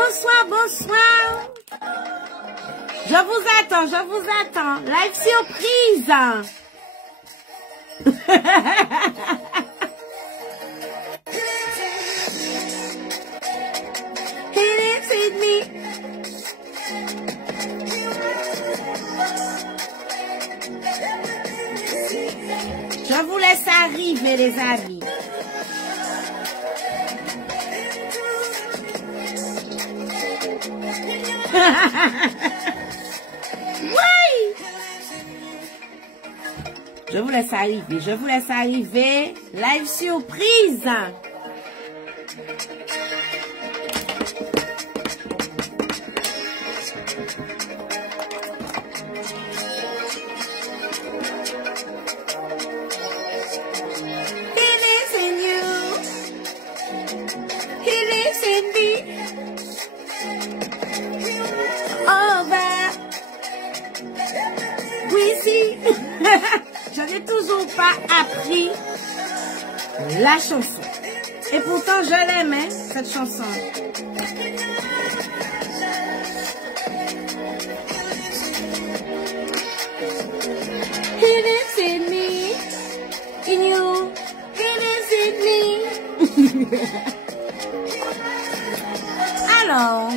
Bonsoir, bonsoir. Je vous attends, je vous attends. Live surprise. He lives with me. Je vous laisse arriver, les amis. Oui. Je vous laisse arriver, je vous laisse arriver. Live surprise. Je n'ai toujours pas appris la chanson. Et pourtant, je l'aimais, cette chanson. He lives in me, in you, he lives in me. Alors,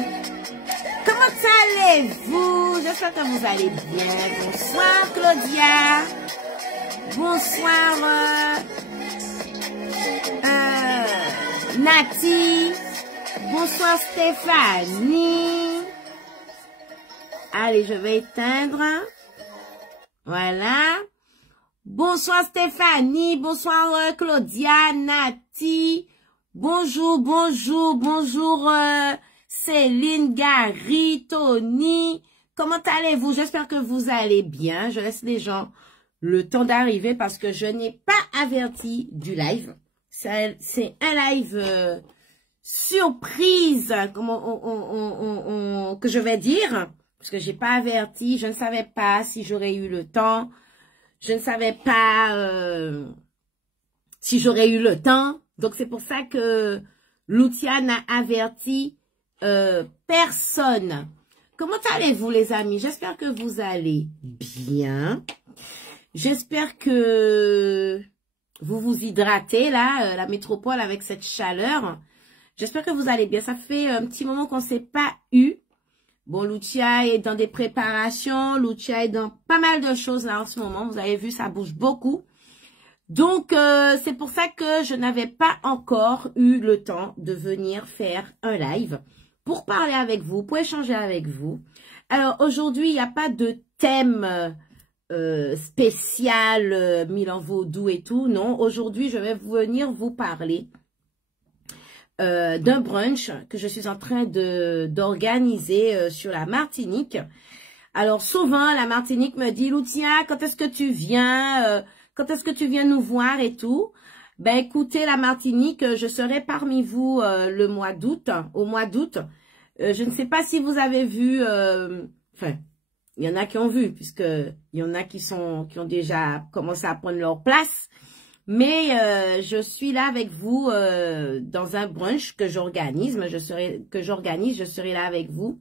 comment allez-vous? J'espère que vous allez bien. Bonsoir Claudia. Bonsoir Nati. Bonsoir Stéphanie. Allez, je vais éteindre. Voilà. Bonsoir Stéphanie. Bonsoir Claudia, Nati. Bonjour, bonjour, bonjour Céline, Gary, Tony. Comment allez-vous? J'espère que vous allez bien. Je laisse les gens le temps d'arriver parce que je n'ai pas averti du live. C'est un live surprise, que je vais dire, parce que j'ai pas averti. Je ne savais pas si j'aurais eu le temps. Je ne savais pas si j'aurais eu le temps. Donc c'est pour ça que Lucia n'a averti personne. Comment allez-vous les amis? J'espère que vous allez bien. J'espère que vous vous hydratez là, la métropole avec cette chaleur. J'espère que vous allez bien. Ça fait un petit moment qu'on ne s'est pas eu. Bon, Lucia est dans des préparations. Lucia est dans pas mal de choses là en ce moment. Vous avez vu, ça bouge beaucoup. Donc, c'est pour ça que je n'avais pas encore eu le temps de venir faire un live pour parler avec vous, pour échanger avec vous. Alors, aujourd'hui, il n'y a pas de thème spécial Milan Vaudou et tout. Non, aujourd'hui, je vais venir vous parler d'un brunch que je suis en train d'organiser sur la Martinique. Alors, souvent, la Martinique me dit, Lucia, quand est-ce que tu viens quand est-ce que tu viens nous voir et tout? Ben, écoutez, la Martinique, je serai parmi vous le mois d'août, au mois d'août. Je ne sais pas si vous avez vu, enfin, il y en a qui ont vu, puisque il y en a qui ont déjà commencé à prendre leur place. Mais je suis là avec vous dans un brunch que j'organise. Je serai là avec vous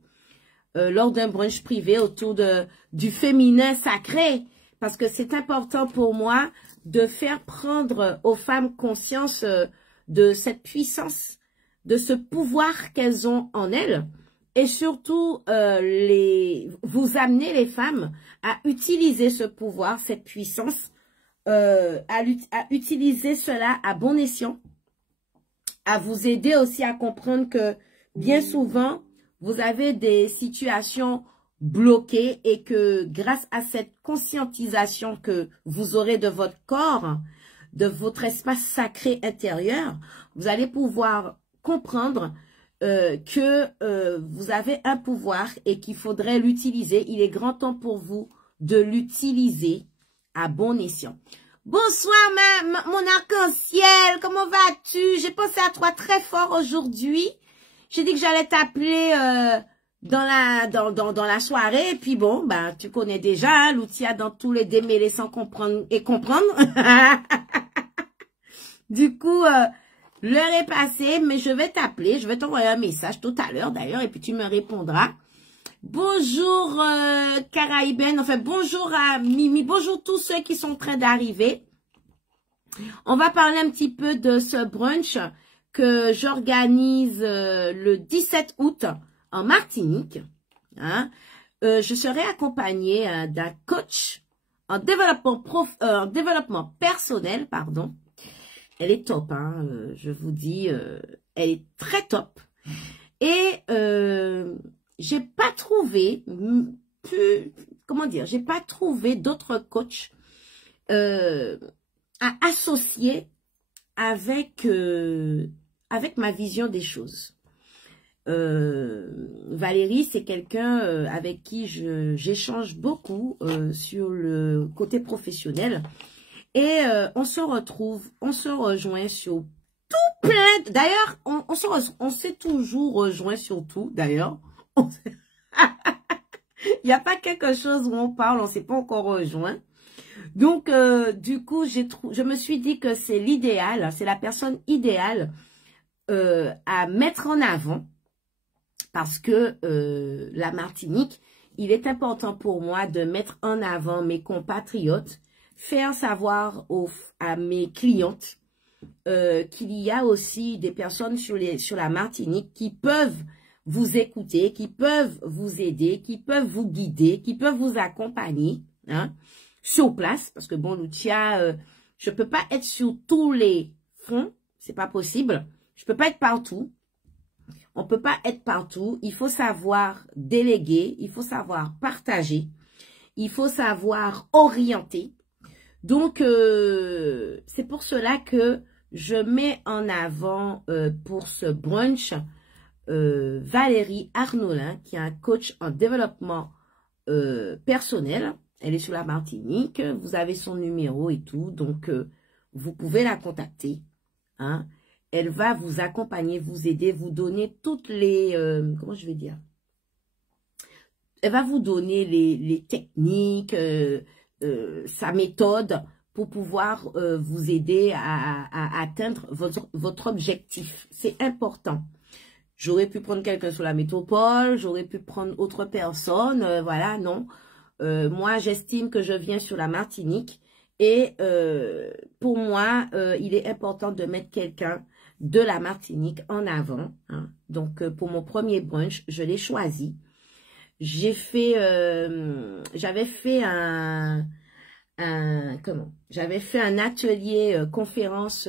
lors d'un brunch privé autour du féminin sacré. Parce que c'est important pour moi de faire prendre aux femmes conscience de cette puissance, de ce pouvoir qu'elles ont en elles. Et surtout, vous amener les femmes à utiliser ce pouvoir, cette puissance, à utiliser cela à bon escient, à vous aider aussi à comprendre que bien souvent, vous avez des situations bloquées et que grâce à cette conscientisation que vous aurez de votre corps, de votre espace sacré intérieur, vous allez pouvoir comprendre que vous avez un pouvoir et qu'il faudrait l'utiliser. Il est grand temps pour vous de l'utiliser à bon escient. Bonsoir mon arc-en-ciel, comment vas-tu? J'ai pensé à toi très fort aujourd'hui. J'ai dit que j'allais t'appeler dans la soirée. Et puis bon, ben tu connais déjà, hein, Lucia dans tous les démêlés sans comprendre et comprendre. Du coup, L'heure est passée, mais je vais t'appeler. Je vais t'envoyer un message tout à l'heure d'ailleurs et puis tu me répondras. Bonjour Caraïben, enfin bonjour à Mimi, bonjour tous ceux qui sont prêts d'arriver. On va parler un petit peu de ce brunch que j'organise le 17 août en Martinique. Hein. Je serai accompagnée d'un coach en développement personnel, pardon. Elle est top, hein, je vous dis, elle est très top. Et j'ai pas trouvé, comment dire, j'ai pas trouvé d'autres coachs à associer avec ma vision des choses. Valérie, c'est quelqu'un avec qui j'échange beaucoup sur le côté professionnel. Et on se rejoint sur tout plein. D'ailleurs, on s'est toujours rejoint sur tout, d'ailleurs. Il n'y a pas quelque chose où on parle, on ne s'est pas encore rejoint. Donc, du coup, je me suis dit que c'est l'idéal, c'est la personne idéale à mettre en avant. Parce que la Martinique, il est important pour moi de mettre en avant mes compatriotes, faire savoir à mes clientes qu'il y a aussi des personnes sur la Martinique qui peuvent vous écouter, qui peuvent vous aider, qui peuvent vous guider, qui peuvent vous accompagner hein, sur place. Parce que bon, Lucia, je peux pas être sur tous les fronts, c'est pas possible. Je peux pas être partout. On peut pas être partout. Il faut savoir déléguer, il faut savoir partager, il faut savoir orienter. Donc, c'est pour cela que je mets en avant pour ce brunch Valérie Arnaulin, qui est un coach en développement personnel. Elle est sur la Martinique. Vous avez son numéro et tout. Donc, vous pouvez la contacter. Hein. Elle va vous accompagner, vous aider, vous donner toutes les... comment je vais dire? Elle va vous donner les techniques, sa méthode pour pouvoir vous aider à atteindre votre objectif. C'est important. J'aurais pu prendre quelqu'un sur la métropole, j'aurais pu prendre autre personne, voilà, non. Moi, j'estime que je viens sur la Martinique et pour moi, il est important de mettre quelqu'un de la Martinique en avant. Hein. Donc, pour mon premier brunch, je l'ai choisi. J'avais fait un atelier conférence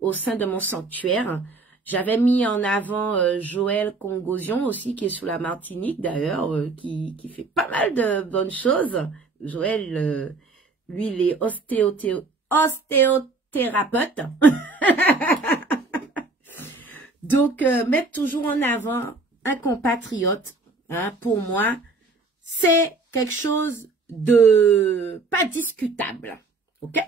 au sein de mon sanctuaire. J'avais mis en avant Joël Congosion aussi, qui est sur la Martinique d'ailleurs, qui fait pas mal de bonnes choses. Joël, lui, il est ostéothérapeute. Donc, mettre toujours en avant un compatriote, hein, pour moi, c'est quelque chose de pas discutable. OK?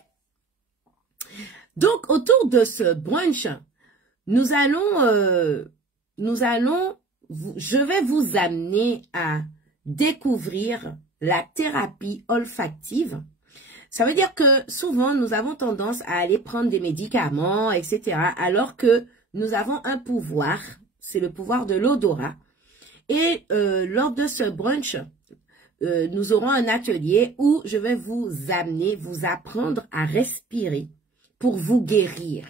Donc, autour de ce brunch, je vais vous amener à découvrir la thérapie olfactive. Ça veut dire que souvent, nous avons tendance à aller prendre des médicaments, etc. Alors que nous avons un pouvoir, c'est le pouvoir de l'odorat. Et lors de ce brunch, nous aurons un atelier où je vais vous amener, vous apprendre à respirer pour vous guérir.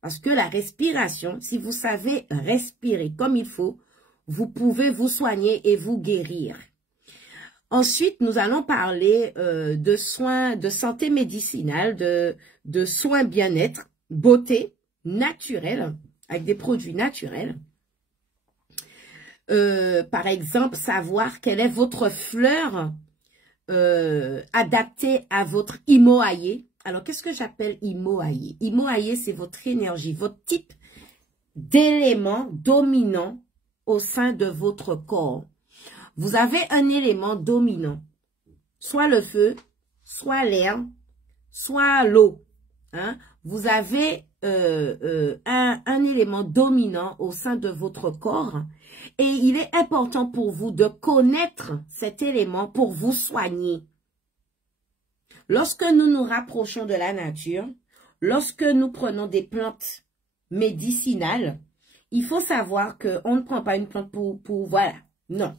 Parce que la respiration, si vous savez respirer comme il faut, vous pouvez vous soigner et vous guérir. Ensuite, nous allons parler de soins, de santé médicinale, de soins bien-être, beauté naturelle, avec des produits naturels. Par exemple, savoir quelle est votre fleur adaptée à votre imoaye. Alors, qu'est-ce que j'appelle imoaye? Imoaye, c'est votre énergie, votre type d'élément dominant au sein de votre corps. Vous avez un élément dominant, soit le feu, soit l'air, soit l'eau. Hein? Vous avez un élément dominant au sein de votre corps et il est important pour vous de connaître cet élément pour vous soigner. Lorsque nous nous rapprochons de la nature, lorsque nous prenons des plantes médicinale, il faut savoir qu'on ne prend pas une plante voilà. Non.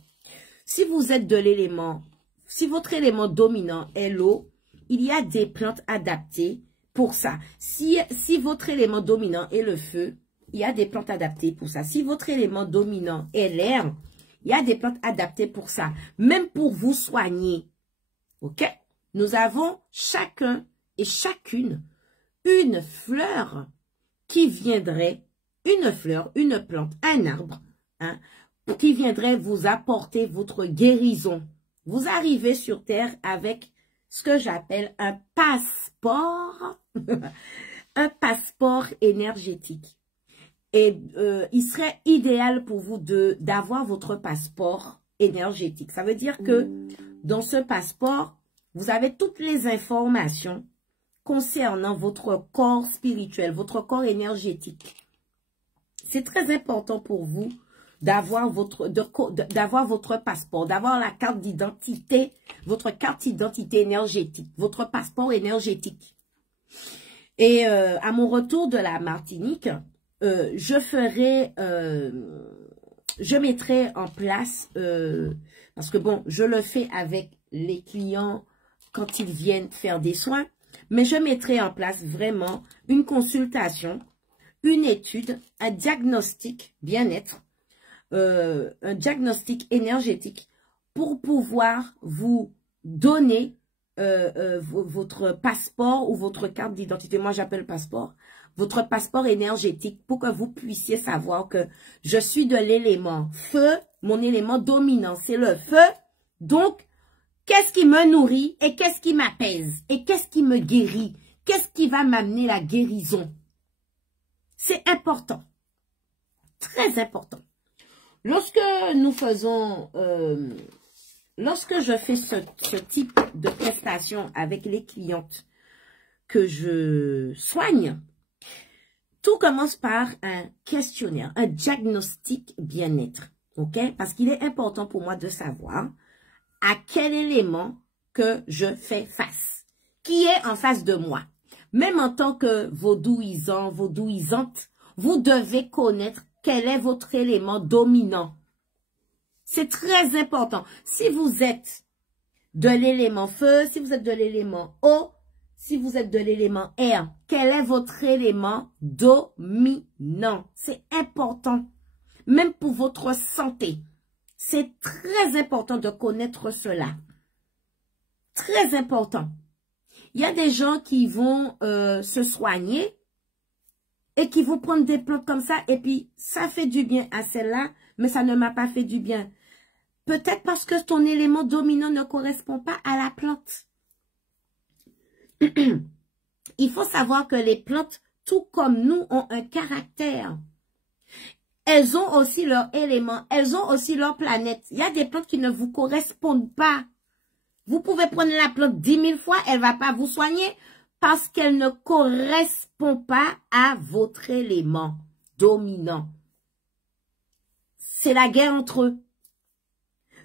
Si vous êtes de l'élément, si votre élément dominant est l'eau, il y a des plantes adaptées pour ça. Si votre élément dominant est le feu, il y a des plantes adaptées pour ça. Si votre élément dominant est l'air, il y a des plantes adaptées pour ça. Même pour vous soigner. OK? Nous avons chacun et chacune une fleur qui viendrait, une fleur, une plante, un arbre, hein, qui viendrait vous apporter votre guérison. Vous arrivez sur Terre avec ce que j'appelle un passeport, un passeport énergétique. Et il serait idéal pour vous d'avoir votre passeport énergétique. Ça veut dire que dans ce passeport, vous avez toutes les informations concernant votre corps spirituel, votre corps énergétique. C'est très important pour vous d'avoir votre passeport, d'avoir la carte d'identité, votre carte d'identité énergétique, votre passeport énergétique. Et à mon retour de la Martinique, je mettrai en place, parce que bon, je le fais avec les clients quand ils viennent faire des soins, mais je mettrai en place vraiment une consultation, une étude, un diagnostic bien-être, un diagnostic énergétique pour pouvoir vous donner votre passeport ou votre carte d'identité. Moi, j'appelle passeport. Votre passeport énergétique pour que vous puissiez savoir que je suis de l'élément feu, mon élément dominant, c'est le feu. Donc, qu'est-ce qui me nourrit et qu'est-ce qui m'apaise et qu'est-ce qui me guérit? Qu'est-ce qui va m'amener la guérison? C'est important, très important. Lorsque nous faisons, lorsque je fais ce type de prestation avec les clientes que je soigne, tout commence par un questionnaire, un diagnostic bien-être, ok? Parce qu'il est important pour moi de savoir à quel élément que je fais face, qui est en face de moi. Même en tant que vaudouisant, vaudouisante, vous devez connaître quel est votre élément dominant. C'est très important. Si vous êtes de l'élément feu, si vous êtes de l'élément eau, si vous êtes de l'élément air, quel est votre élément dominant? C'est important, même pour votre santé. C'est très important de connaître cela. Très important. Il y a des gens qui vont se soigner et qui vont prendre des plantes comme ça et puis ça fait du bien à celle-là, mais ça ne m'a pas fait du bien. Peut-être parce que ton élément dominant ne correspond pas à la plante. Il faut savoir que les plantes, tout comme nous, ont un caractère. Elles ont aussi leur élément, elles ont aussi leur planète. Il y a des plantes qui ne vous correspondent pas. Vous pouvez prendre la plante 10 000 fois, elle ne va pas vous soigner parce qu'elle ne correspond pas à votre élément dominant. C'est la guerre entre eux.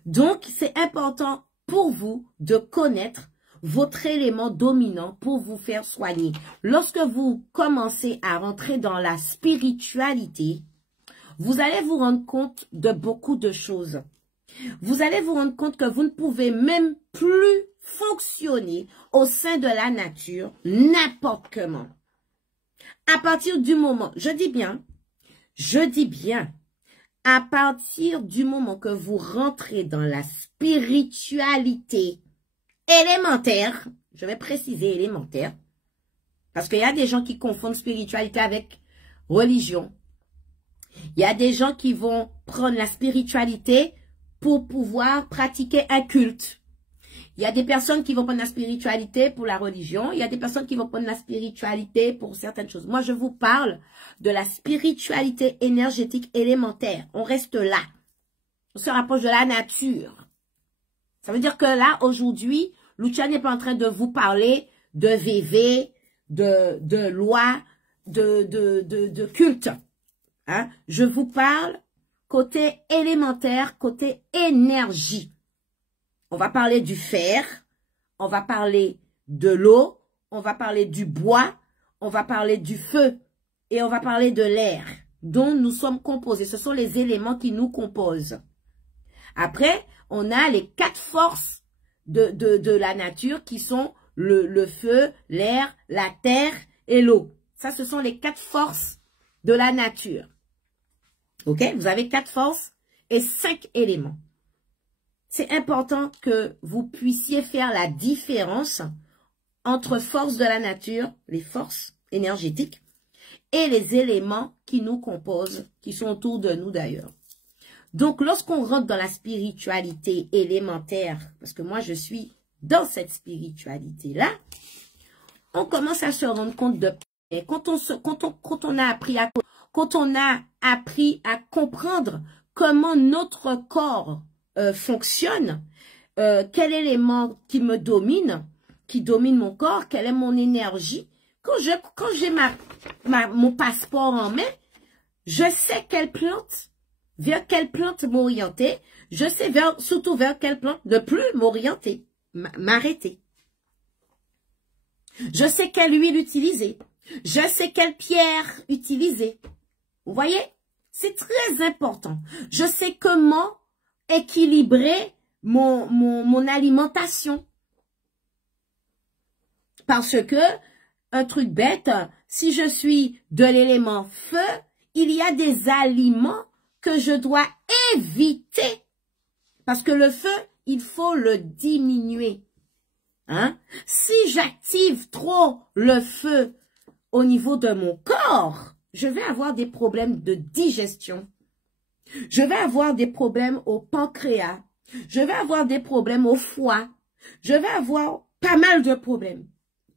Donc, c'est important pour vous de connaître votre élément dominant pour vous faire soigner. Lorsque vous commencez à rentrer dans la spiritualité, vous allez vous rendre compte de beaucoup de choses. Vous allez vous rendre compte que vous ne pouvez même plus fonctionner au sein de la nature n'importe comment. À partir du moment, je dis bien, à partir du moment que vous rentrez dans la spiritualité élémentaire, je vais préciser élémentaire, parce qu'il y a des gens qui confondent spiritualité avec religion. Il y a des gens qui vont prendre la spiritualité pour pouvoir pratiquer un culte. Il y a des personnes qui vont prendre la spiritualité pour la religion. Il y a des personnes qui vont prendre la spiritualité pour certaines choses. Moi, je vous parle de la spiritualité énergétique élémentaire. On reste là. On se rapproche de la nature. Ça veut dire que là, aujourd'hui, Lucia n'est pas en train de vous parler de VV, de loi, de culte. Hein? Je vous parle côté élémentaire, côté énergie. On va parler du fer, on va parler de l'eau, on va parler du bois, on va parler du feu. et on va parler de l'air dont nous sommes composés. Ce sont les éléments qui nous composent. Après, on a les 4 forces de la nature qui sont le feu, l'air, la terre et l'eau. Ça, ce sont les 4 forces de la nature. OK? Vous avez 4 forces et 5 éléments. C'est important que vous puissiez faire la différence entre forces de la nature, les forces énergétiques, et les éléments qui nous composent, qui sont autour de nous d'ailleurs. Donc, lorsqu'on rentre dans la spiritualité élémentaire, parce que moi, je suis dans cette spiritualité-là, on commence à se rendre compte de... Quand on a appris à comprendre comment notre corps fonctionne, quel élément qui me domine, qui domine mon corps, quelle est mon énergie, quand j'ai mon passeport en main, je sais vers quelle plante m'orienter, je sais surtout vers quelle plante ne plus m'orienter, m'arrêter. Je sais quelle huile utiliser, je sais quelle pierre utiliser. Vous voyez, c'est très important. Je sais comment équilibrer mon alimentation. Parce que, un truc bête, si je suis de l'élément feu, il y a des aliments que je dois éviter. Parce que le feu, il faut le diminuer. Hein? Si j'active trop le feu au niveau de mon corps, je vais avoir des problèmes de digestion. Je vais avoir des problèmes au pancréas. Je vais avoir des problèmes au foie. Je vais avoir pas mal de problèmes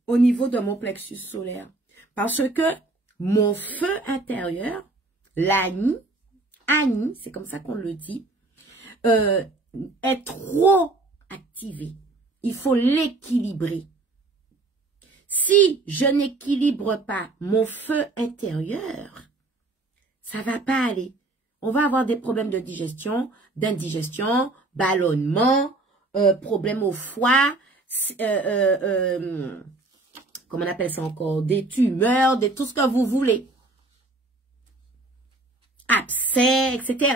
au niveau de mon plexus solaire. Parce que mon feu intérieur, l'Ani, c'est comme ça qu'on le dit, est trop activé. Il faut l'équilibrer. Si je n'équilibre pas mon feu intérieur, ça va pas aller. On va avoir des problèmes de digestion, d'indigestion, ballonnement, problèmes au foie, comment on appelle ça encore, des tumeurs, tout ce que vous voulez. Abcès, etc.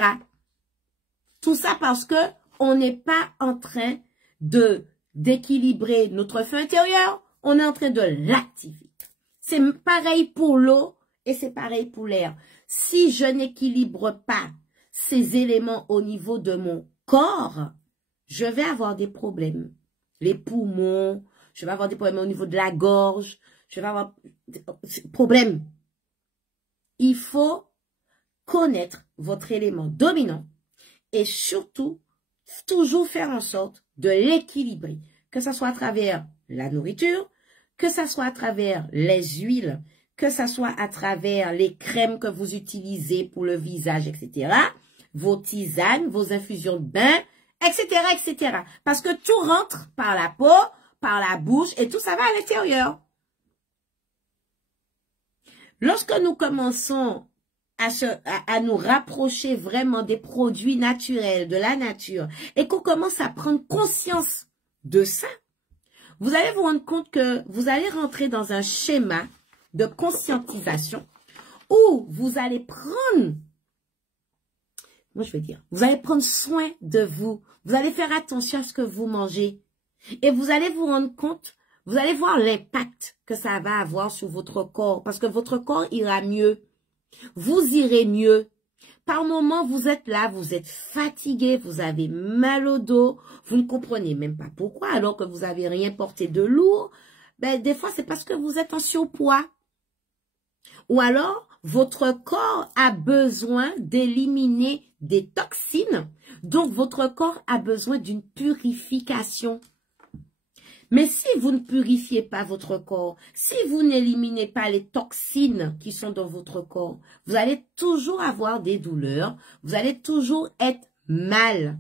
Tout ça parce que on n'est pas en train d'équilibrer notre feu intérieur, on est en train de l'activer. C'est pareil pour l'eau et c'est pareil pour l'air. Si je n'équilibre pas ces éléments au niveau de mon corps, je vais avoir des problèmes. Les poumons, je vais avoir des problèmes au niveau de la gorge, je vais avoir des problèmes. Il faut connaître votre élément dominant et surtout, toujours faire en sorte de l'équilibrer. Que ce soit à travers la nourriture, que ce soit à travers les huiles, que ce soit à travers les crèmes que vous utilisez pour le visage, etc. Vos tisanes, vos infusions de bain, etc., etc. Parce que tout rentre par la peau, par la bouche et tout ça va à l'intérieur. Lorsque nous commençons à nous rapprocher vraiment des produits naturels, de la nature, et qu'on commence à prendre conscience de ça, vous allez vous rendre compte que vous allez rentrer dans un schéma de conscientisation où vous allez prendre, vous allez prendre soin de vous, vous allez faire attention à ce que vous mangez et vous allez vous rendre compte, vous allez voir l'impact que ça va avoir sur votre corps parce que votre corps ira mieux, vous irez mieux. Par moments, vous êtes là, vous êtes fatigué, vous avez mal au dos, vous ne comprenez même pas pourquoi, alors que vous n'avez rien porté de lourd. Ben, des fois, c'est parce que vous êtes en surpoids. Ou alors, votre corps a besoin d'éliminer des toxines, donc votre corps a besoin d'une purification. Mais si vous ne purifiez pas votre corps, si vous n'éliminez pas les toxines qui sont dans votre corps, vous allez toujours avoir des douleurs, vous allez toujours être mal.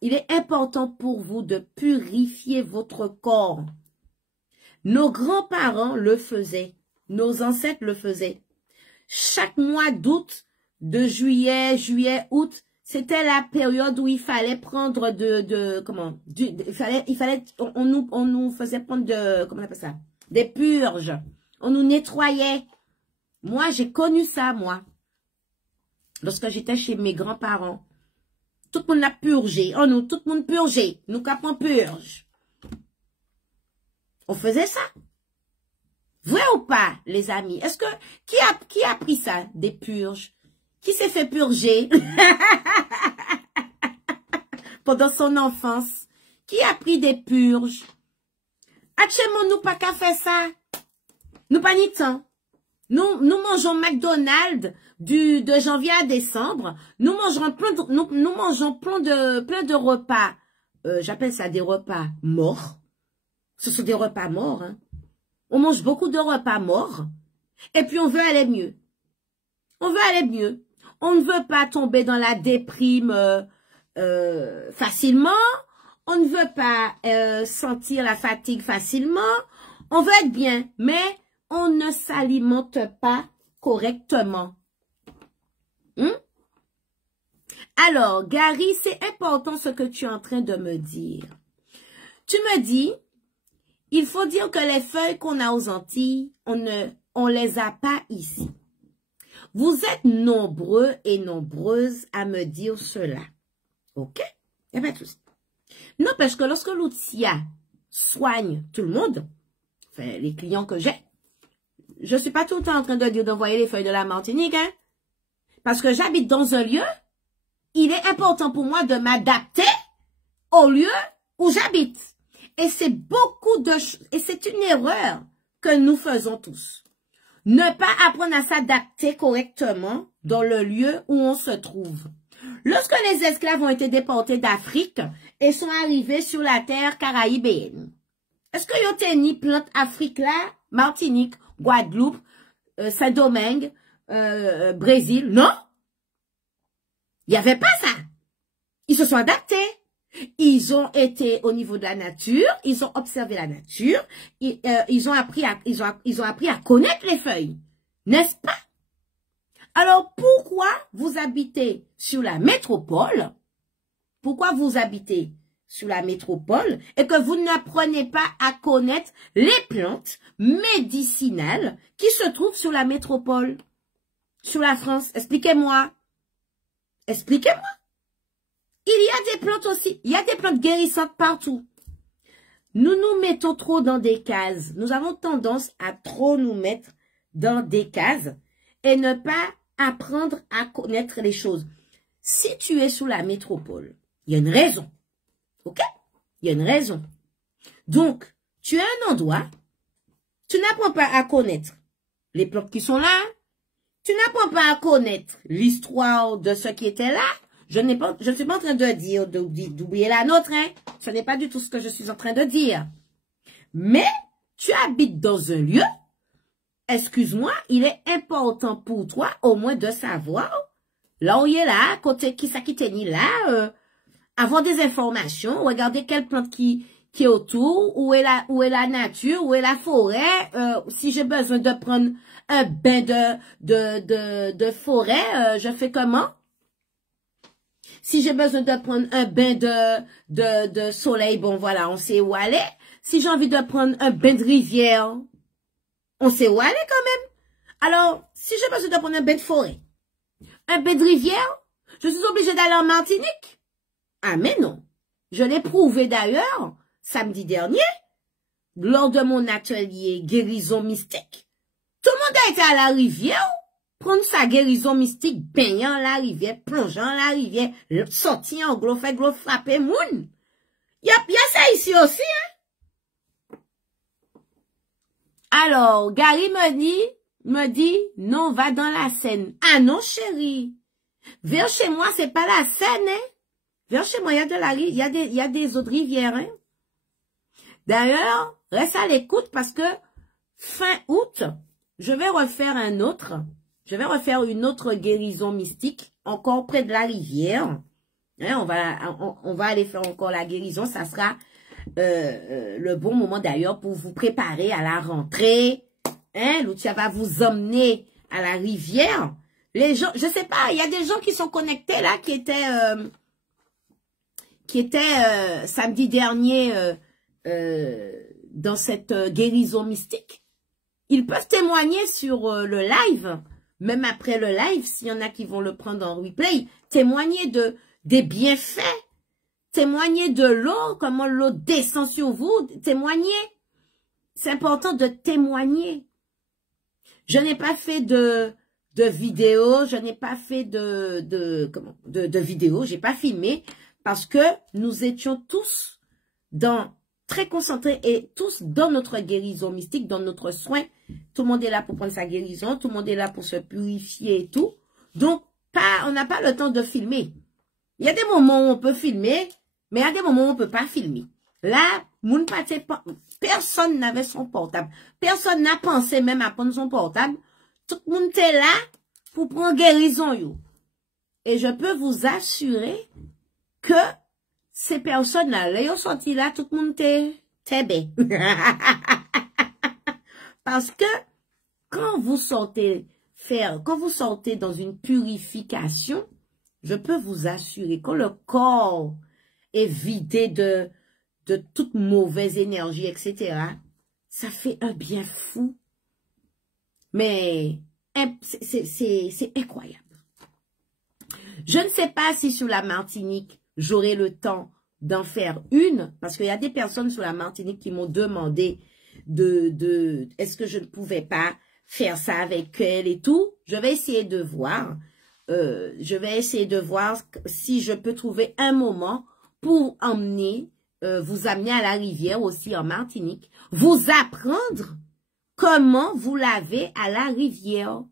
Il est important pour vous de purifier votre corps. Nos grands-parents le faisaient, nos ancêtres le faisaient. Chaque mois d'août, de juillet, août, c'était la période où il fallait prendre on nous faisait prendre comment on appelle ça? Des purges. On nous nettoyait. Moi, j'ai connu ça, moi. Lorsque j'étais chez mes grands-parents. Tout le monde a purgé. Oh, nous, tout le monde purgé. Nous capons purge. On faisait ça. Vrai ou pas, les amis? Est-ce que, qui a pris ça, des purges? Qui s'est fait purger pendant son enfance? Qui a pris des purges? Actuellement, nous pas qu'à faire ça. Nous pas ni temps. Nous mangeons McDonald's de janvier à décembre. Nous mangerons nous mangeons plein de repas. J'appelle ça des repas morts. Ce sont des repas morts, hein. On mange beaucoup de repas morts. Et puis on veut aller mieux. On veut aller mieux. On ne veut pas tomber dans la déprime facilement. On ne veut pas sentir la fatigue facilement. On veut être bien, mais on ne s'alimente pas correctement. Alors, Gary, c'est important ce que tu es en train de me dire. Tu me dis, il faut dire que les feuilles qu'on a aux Antilles, on les a pas ici. Vous êtes nombreux et nombreuses à me dire cela. OK? Il n'y a pas de souci. Non, parce que lorsque l'outil soigne tout le monde, enfin, les clients que j'ai, je suis pas tout le temps en train de dire d'envoyer les feuilles de la Martinique, hein? Parce que j'habite dans un lieu, il est important pour moi de m'adapter au lieu où j'habite. Et c'est et c'est une erreur que nous faisons tous. Ne pas apprendre à s'adapter correctement dans le lieu où on se trouve. Lorsque les esclaves ont été déportés d'Afrique et sont arrivés sur la terre caribéenne, est-ce que yo teni plante Afrique là, Martinique, Guadeloupe, Saint-Domingue, Brésil? Non. Il n'y avait pas ça. Ils se sont adaptés. Ils ont été au niveau de la nature, ils ont observé la nature, ils ont appris à connaître les feuilles, n'est-ce pas? Alors pourquoi vous habitez sur la métropole? Pourquoi vous habitez sur la métropole et que vous n'apprenez pas à connaître les plantes médicinales qui se trouvent sur la métropole, sur la France? Expliquez-moi. Expliquez-moi. Il y a des plantes aussi. Il y a des plantes guérissantes partout. Nous nous mettons trop dans des cases. Nous avons tendance à trop nous mettre dans des cases et ne pas apprendre à connaître les choses. Si tu es sous la métropole, il y a une raison. OK? Il y a une raison. Donc, tu as un endroit, tu n'apprends pas à connaître les plantes qui sont là, tu n'apprends pas à connaître l'histoire de ce qui était là. Je ne suis pas en train de dire d'oublier la nôtre, hein. Ce n'est pas du tout ce que je suis en train de dire. Mais, tu habites dans un lieu, excuse-moi, il est important pour toi, au moins de savoir, là où il est là, côté qui ça qui t'est mis là, avoir des informations, regarder quelle plante qui est autour, où est la nature, où est la forêt, si j'ai besoin de prendre un bain de forêt, je fais comment? Si j'ai besoin de prendre un bain de soleil, bon voilà, on sait où aller. Si j'ai envie de prendre un bain de rivière, on sait où aller quand même. Alors, si j'ai besoin de prendre un bain de forêt, un bain de rivière, je suis obligée d'aller en Martinique. Ah mais non. Je l'ai prouvé d'ailleurs samedi dernier, lors de mon atelier guérison mystique. Tout le monde a été à la rivière, prendre sa guérison mystique, baignant la rivière, plongeant la rivière, sortir en gros, fait gros frapper moun. Y a ça ici aussi, hein? Alors, Gary me dit, non, va dans la Seine. Ah non, chérie. Vers chez moi, c'est pas la Seine, hein? Vers chez moi, il y a des autres rivières, hein? D'ailleurs, reste à l'écoute parce que fin août, je vais refaire une autre guérison mystique, encore près de la rivière. Hein, on va aller faire encore la guérison. Ça sera le bon moment d'ailleurs pour vous préparer à la rentrée. Hein, Lucia va vous emmener à la rivière. Les gens, je sais pas, il y a des gens qui sont connectés là, qui étaient samedi dernier dans cette guérison mystique. Ils peuvent témoigner sur le live, même après le live, s'il y en a qui vont le prendre en replay, témoigner des bienfaits, témoigner de l'eau, comment l'eau descend sur vous, témoigner. C'est important de témoigner. Je n'ai pas fait de vidéo, je n'ai pas fait de vidéo, j'ai pas filmé parce que nous étions tous très concentrés et tous dans notre guérison mystique, dans notre soin. Tout le monde est là pour prendre sa guérison, tout le monde est là pour se purifier et tout. Donc, on n'a pas le temps de filmer. Il y a des moments où on peut filmer, mais il y a des moments où on peut pas filmer. Là, personne n'avait son portable. Personne n'a pensé même à prendre son portable. Tout le monde était là pour prendre guérison, yo. Et je peux vous assurer que ces personnes-là, là, ils sont sortis là, tout le monde était bien. Parce que quand vous sortez dans une purification, je peux vous assurer que le corps est vidé de toute mauvaise énergie, etc. Ça fait un bien fou. Mais c'est incroyable. Je ne sais pas si sur la Martinique, j'aurai le temps d'en faire une, parce qu'il y a des personnes sur la Martinique qui m'ont demandé est-ce que je ne pouvais pas faire ça avec elle et tout. Je vais essayer de voir. Je vais essayer de voir si je peux trouver un moment pour vous amener à la rivière aussi en Martinique, vous apprendre comment vous lavez à la rivière.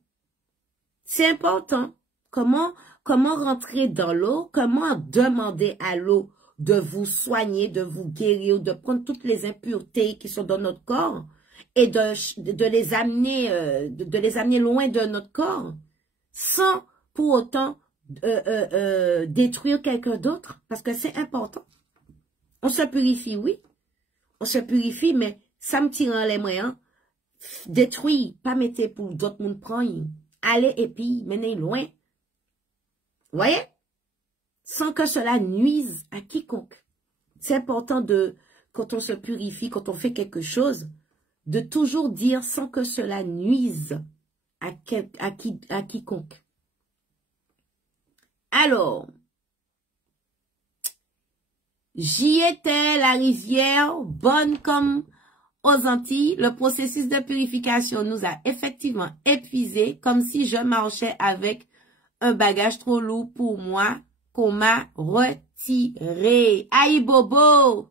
C'est important. Comment rentrer dans l'eau, comment demander à l'eau de vous soigner, de vous guérir, de prendre toutes les impuretés qui sont dans notre corps et de les amener loin de notre corps sans pour autant détruire quelqu'un d'autre, parce que c'est important. On se purifie, oui. On se purifie, mais ça me tire en les moyens. Détruire, pas mettre pour d'autres monde prendre. Allez et puis, menez loin. Voyez? Sans que cela nuise à quiconque. C'est important quand on se purifie, quand on fait quelque chose, de toujours dire sans que cela nuise à quiconque. Alors, j'y étais, la rivière, bonne comme aux Antilles. Le processus de purification nous a effectivement épuisés, comme si je marchais avec un bagage trop lourd pour moi, qu'on m'a retiré. Aïe bobo!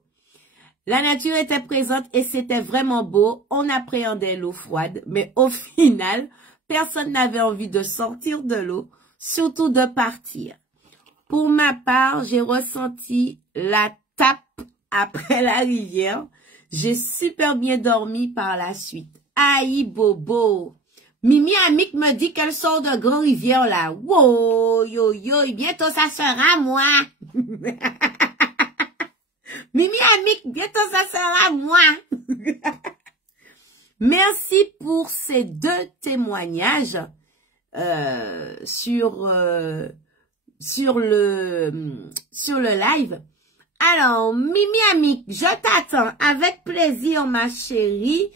La nature était présente et c'était vraiment beau. On appréhendait l'eau froide, mais au final, personne n'avait envie de sortir de l'eau, surtout de partir. Pour ma part, j'ai ressenti la tape après la rivière. J'ai super bien dormi par la suite. Aïe bobo! Mimi Amik me dit qu'elle sort de Grand Rivière là. Wow, yo, yo, bientôt ça sera moi. Mimi Amik, bientôt ça sera moi. Merci pour ces 2 témoignages sur le live. Alors, Mimi Amik, je t'attends avec plaisir, ma chérie.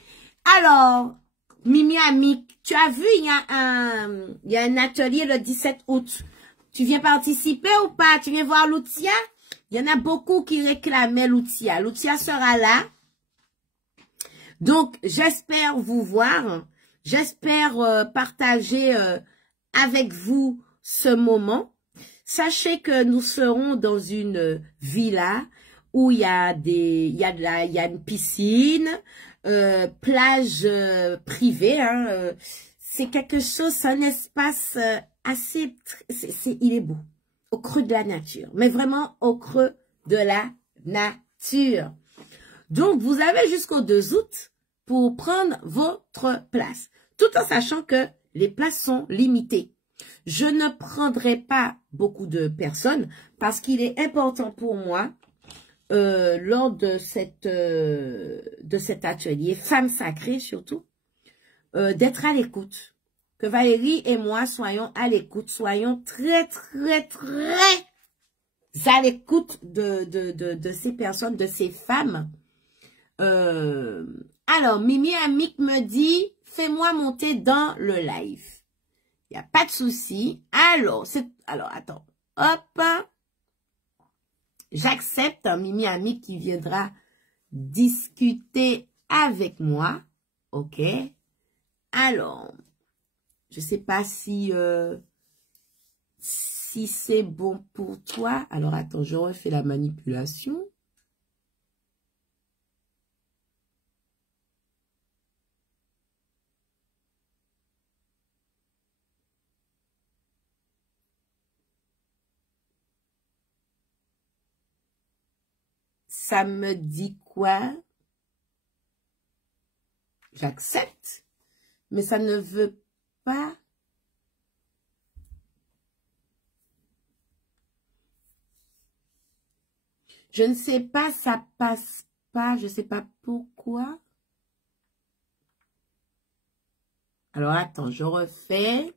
Alors, Mimi Amik, tu as vu, il y a un atelier le 17 août. Tu viens participer ou pas? Tu viens voir Loutia? Il y en a beaucoup qui réclamaient Loutia. Loutia sera là. Donc, j'espère vous voir. J'espère partager avec vous ce moment. Sachez que nous serons dans une villa où il y a une piscine, plage privée. Hein, c'est quelque chose, c'est un espace assez, il est beau, au creux de la nature, mais vraiment au creux de la nature. Donc, vous avez jusqu'au 2 août pour prendre votre place, tout en sachant que les places sont limitées. Je ne prendrai pas beaucoup de personnes parce qu'il est important pour moi, lors de cet atelier, Femmes Sacrées surtout, d'être à l'écoute. Que Valérie et moi soyons à l'écoute, soyons très, très, très à l'écoute de ces personnes, de ces femmes Alors, Mimi Amic me dit, fais-moi monter dans le live. Il n'y a pas de souci. Alors, attends. Hop. J'accepte Mimi Amic qui viendra discuter avec moi. OK. Alors, je sais pas si c'est bon pour toi. Alors, attends, je refais la manipulation. Ça me dit quoi? J'accepte, mais ça ne veut pas. Je ne sais pas, ça passe pas, je ne sais pas pourquoi. Alors, attends, je refais.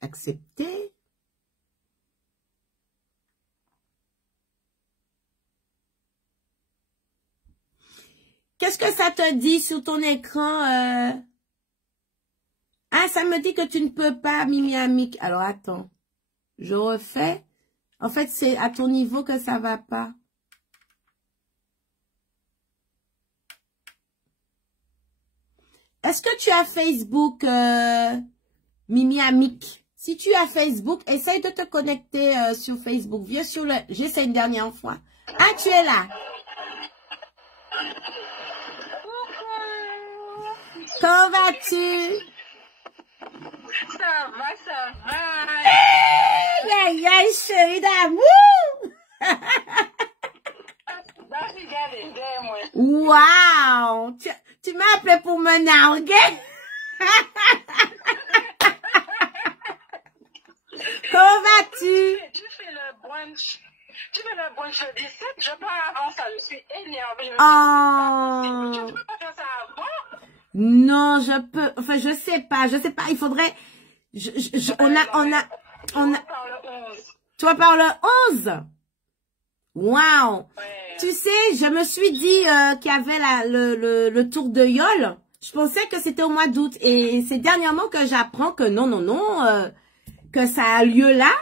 Accepter. Qu'est-ce que ça te dit sur ton écran? Ah, ça me dit que tu ne peux pas, Mimi Amic. Alors, attends. Je refais. En fait, c'est à ton niveau que ça va pas. Est-ce que tu as Facebook, Mimi Amic? Si tu as Facebook, essaye de te connecter sur Facebook. Viens sur le... J'essaie une dernière fois. Ah, tu es là. Comment vas-tu? Ça va. Aïe, aïe, chérie d'amour. Wow. Tu m'as appelé pour me narguer? Comment vas-tu? Tu fais le brunch. Tu fais le brunch le 17. Je pars avant ça. Je suis énervée. Oh. Tu peux pas faire ça avant? Non, je peux. Enfin, je sais pas. Il faudrait. On a. Toi par le 11. Wow. Ouais. Tu sais, je me suis dit qu'il y avait le tour de Yole. Je pensais que c'était au mois d'août. Et c'est dernièrement que j'apprends que non, que ça a lieu là.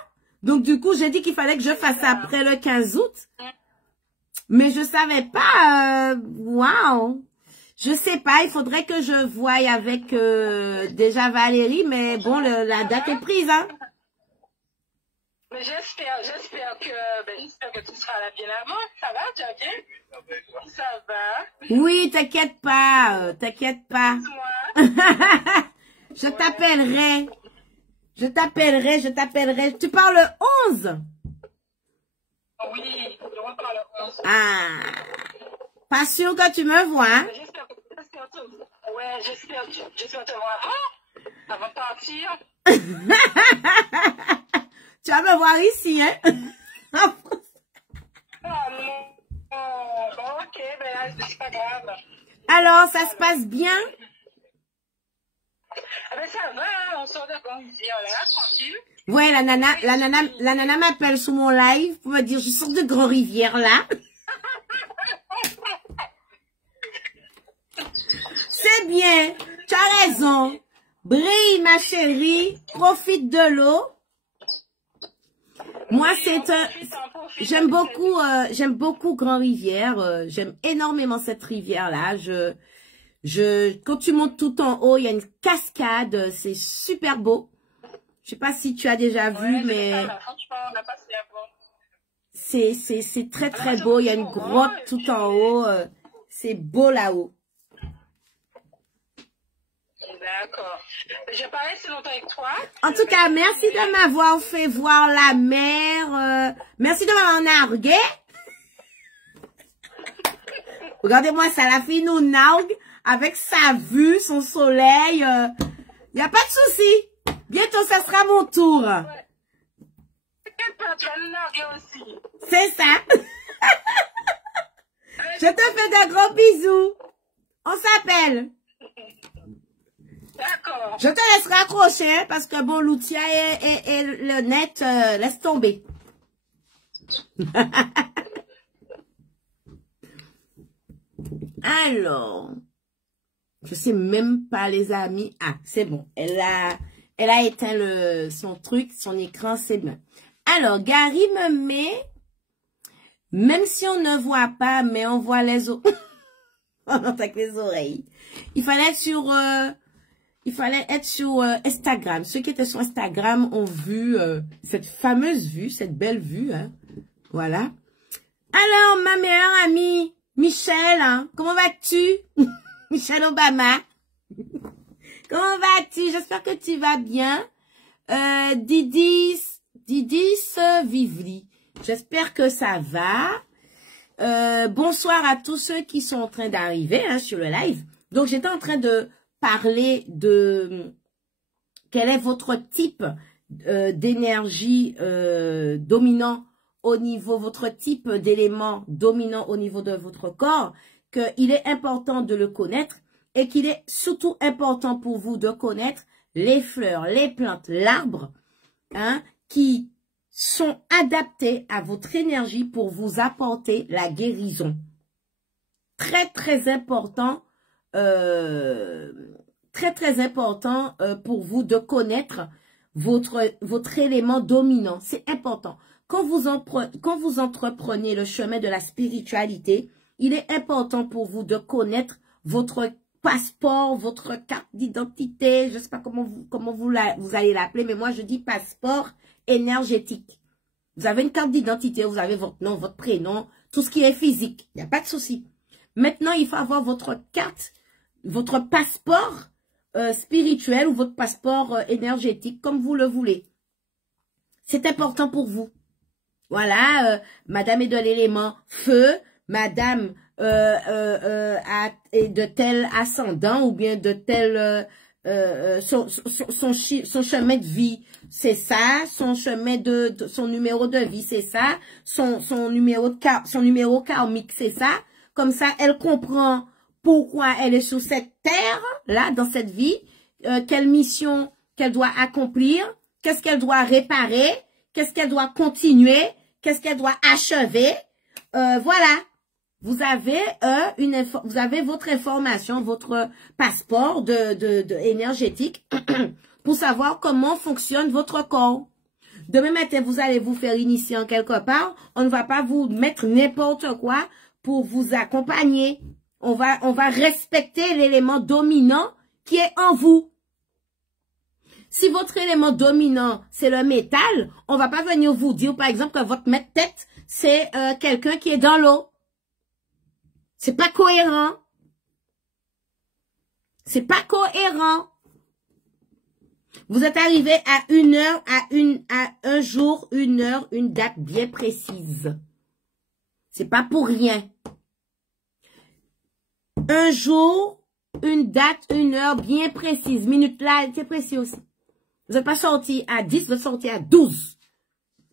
Donc, du coup, j'ai dit qu'il fallait que je fasse ça après le 15 août. Mais je savais pas. Wow. Je sais pas, il faudrait que je voie avec déjà Valérie. Mais bon, la date est prise, hein. Mais j'espère que tu seras là bien avant. Ça va, tu vas bien? Ça va. Oui, t'inquiète pas, t'inquiète pas. Je t'appellerai. Je t'appellerai. Tu parles le 11? Oui, je repars le 11. Ah, pas sûr que tu me vois, hein? J'espère te voir avant de partir. Tu vas me voir ici, hein? Ah non. Bon, ok, mais c'est pas grave. Alors, ça se passe bien? Ah ben ça va, on sort de Grande-Rivière là, tranquille. Ouais, la nana m'appelle sur mon live pour me dire, je sors de Grand-Rivière là. C'est bien, tu as raison. Brille, ma chérie, profite de l'eau. Moi, j'aime beaucoup Grand-Rivière. J'aime énormément cette rivière-là. Quand tu montes tout en haut, il y a une cascade. C'est super beau. Je sais pas si tu as déjà vu, mais c'est très très beau. Il y a une grotte tout en haut. C'est beau là-haut. D'accord. J'ai parlé si longtemps avec toi. En tout cas, merci de m'avoir fait voir la mer. Merci de m'avoir nargué. Regardez-moi ça, la fille nous nargue avec sa vue, son soleil. Y a pas de souci. Bientôt, ça sera mon tour. Ouais. T'inquiète pas, tu vas nous narguer aussi. C'est ça. Je te fais de gros bisous. On s'appelle. D'accord. Je te laisse raccrocher parce que bon, l'outil et le net, laisse tomber. Alors, je sais même pas, les amis. Ah, c'est bon. Elle a éteint son truc, son écran, c'est bon. Alors, Gary me met, même si on ne voit pas, mais on voit les autres. On entend avec les oreilles. Il fallait être sur Instagram. Ceux qui étaient sur Instagram ont vu cette fameuse vue, cette belle vue. Hein. Voilà. Alors, ma meilleure amie, Michelle, hein, comment vas-tu? Michelle Obama. Comment vas-tu? J'espère que tu vas bien. Didis Vivli. J'espère que ça va. Bonsoir à tous ceux qui sont en train d'arriver hein, sur le live. Donc, j'étais en train de parler de quel est votre type d'énergie dominant au niveau, votre type d'élément dominant au niveau de votre corps, qu'il est important de le connaître et qu'il est surtout important pour vous de connaître les fleurs, les plantes, l'arbre, hein, qui sont adaptés à votre énergie pour vous apporter la guérison. Très, très important, très important pour vous de connaître votre élément dominant. C'est important. Quand vous entreprenez le chemin de la spiritualité, il est important pour vous de connaître votre passeport, votre carte d'identité, je ne sais pas comment vous allez l'appeler, mais moi je dis passeport énergétique. Vous avez une carte d'identité, vous avez votre nom, votre prénom, tout ce qui est physique, il n'y a pas de souci. Maintenant, il faut avoir votre carte, votre passeport spirituel ou votre passeport énergétique, comme vous le voulez. C'est important pour vous. Voilà, madame est de l'élément feu, madame est de tel ascendant ou bien de tel son chemin de vie, c'est ça, son chemin son numéro de vie, c'est ça, son numéro karmique, c'est ça. Comme ça, elle comprend pourquoi elle est sur cette terre, là, dans cette vie, quelle mission qu'elle doit accomplir, qu'est-ce qu'elle doit réparer, qu'est-ce qu'elle doit continuer, qu'est-ce qu'elle doit achever. Voilà. Vous avez vous avez votre information, votre passeport énergétique pour savoir comment fonctionne votre corps. Demain matin, vous allez vous faire initier en quelque part. On ne va pas vous mettre n'importe quoi pour vous accompagner. On va respecter l'élément dominant qui est en vous. Si votre élément dominant, c'est le métal, on va pas venir vous dire, par exemple, que votre tête, c'est quelqu'un qui est dans l'eau. C'est pas cohérent. C'est pas cohérent. Vous êtes arrivé à une heure, à un jour, une heure, une date bien précise. C'est pas pour rien. Un jour, une date, une heure bien précise. Minute là, c'est précis aussi. Vous n'êtes pas sorti à 10, vous êtes sorti à 12.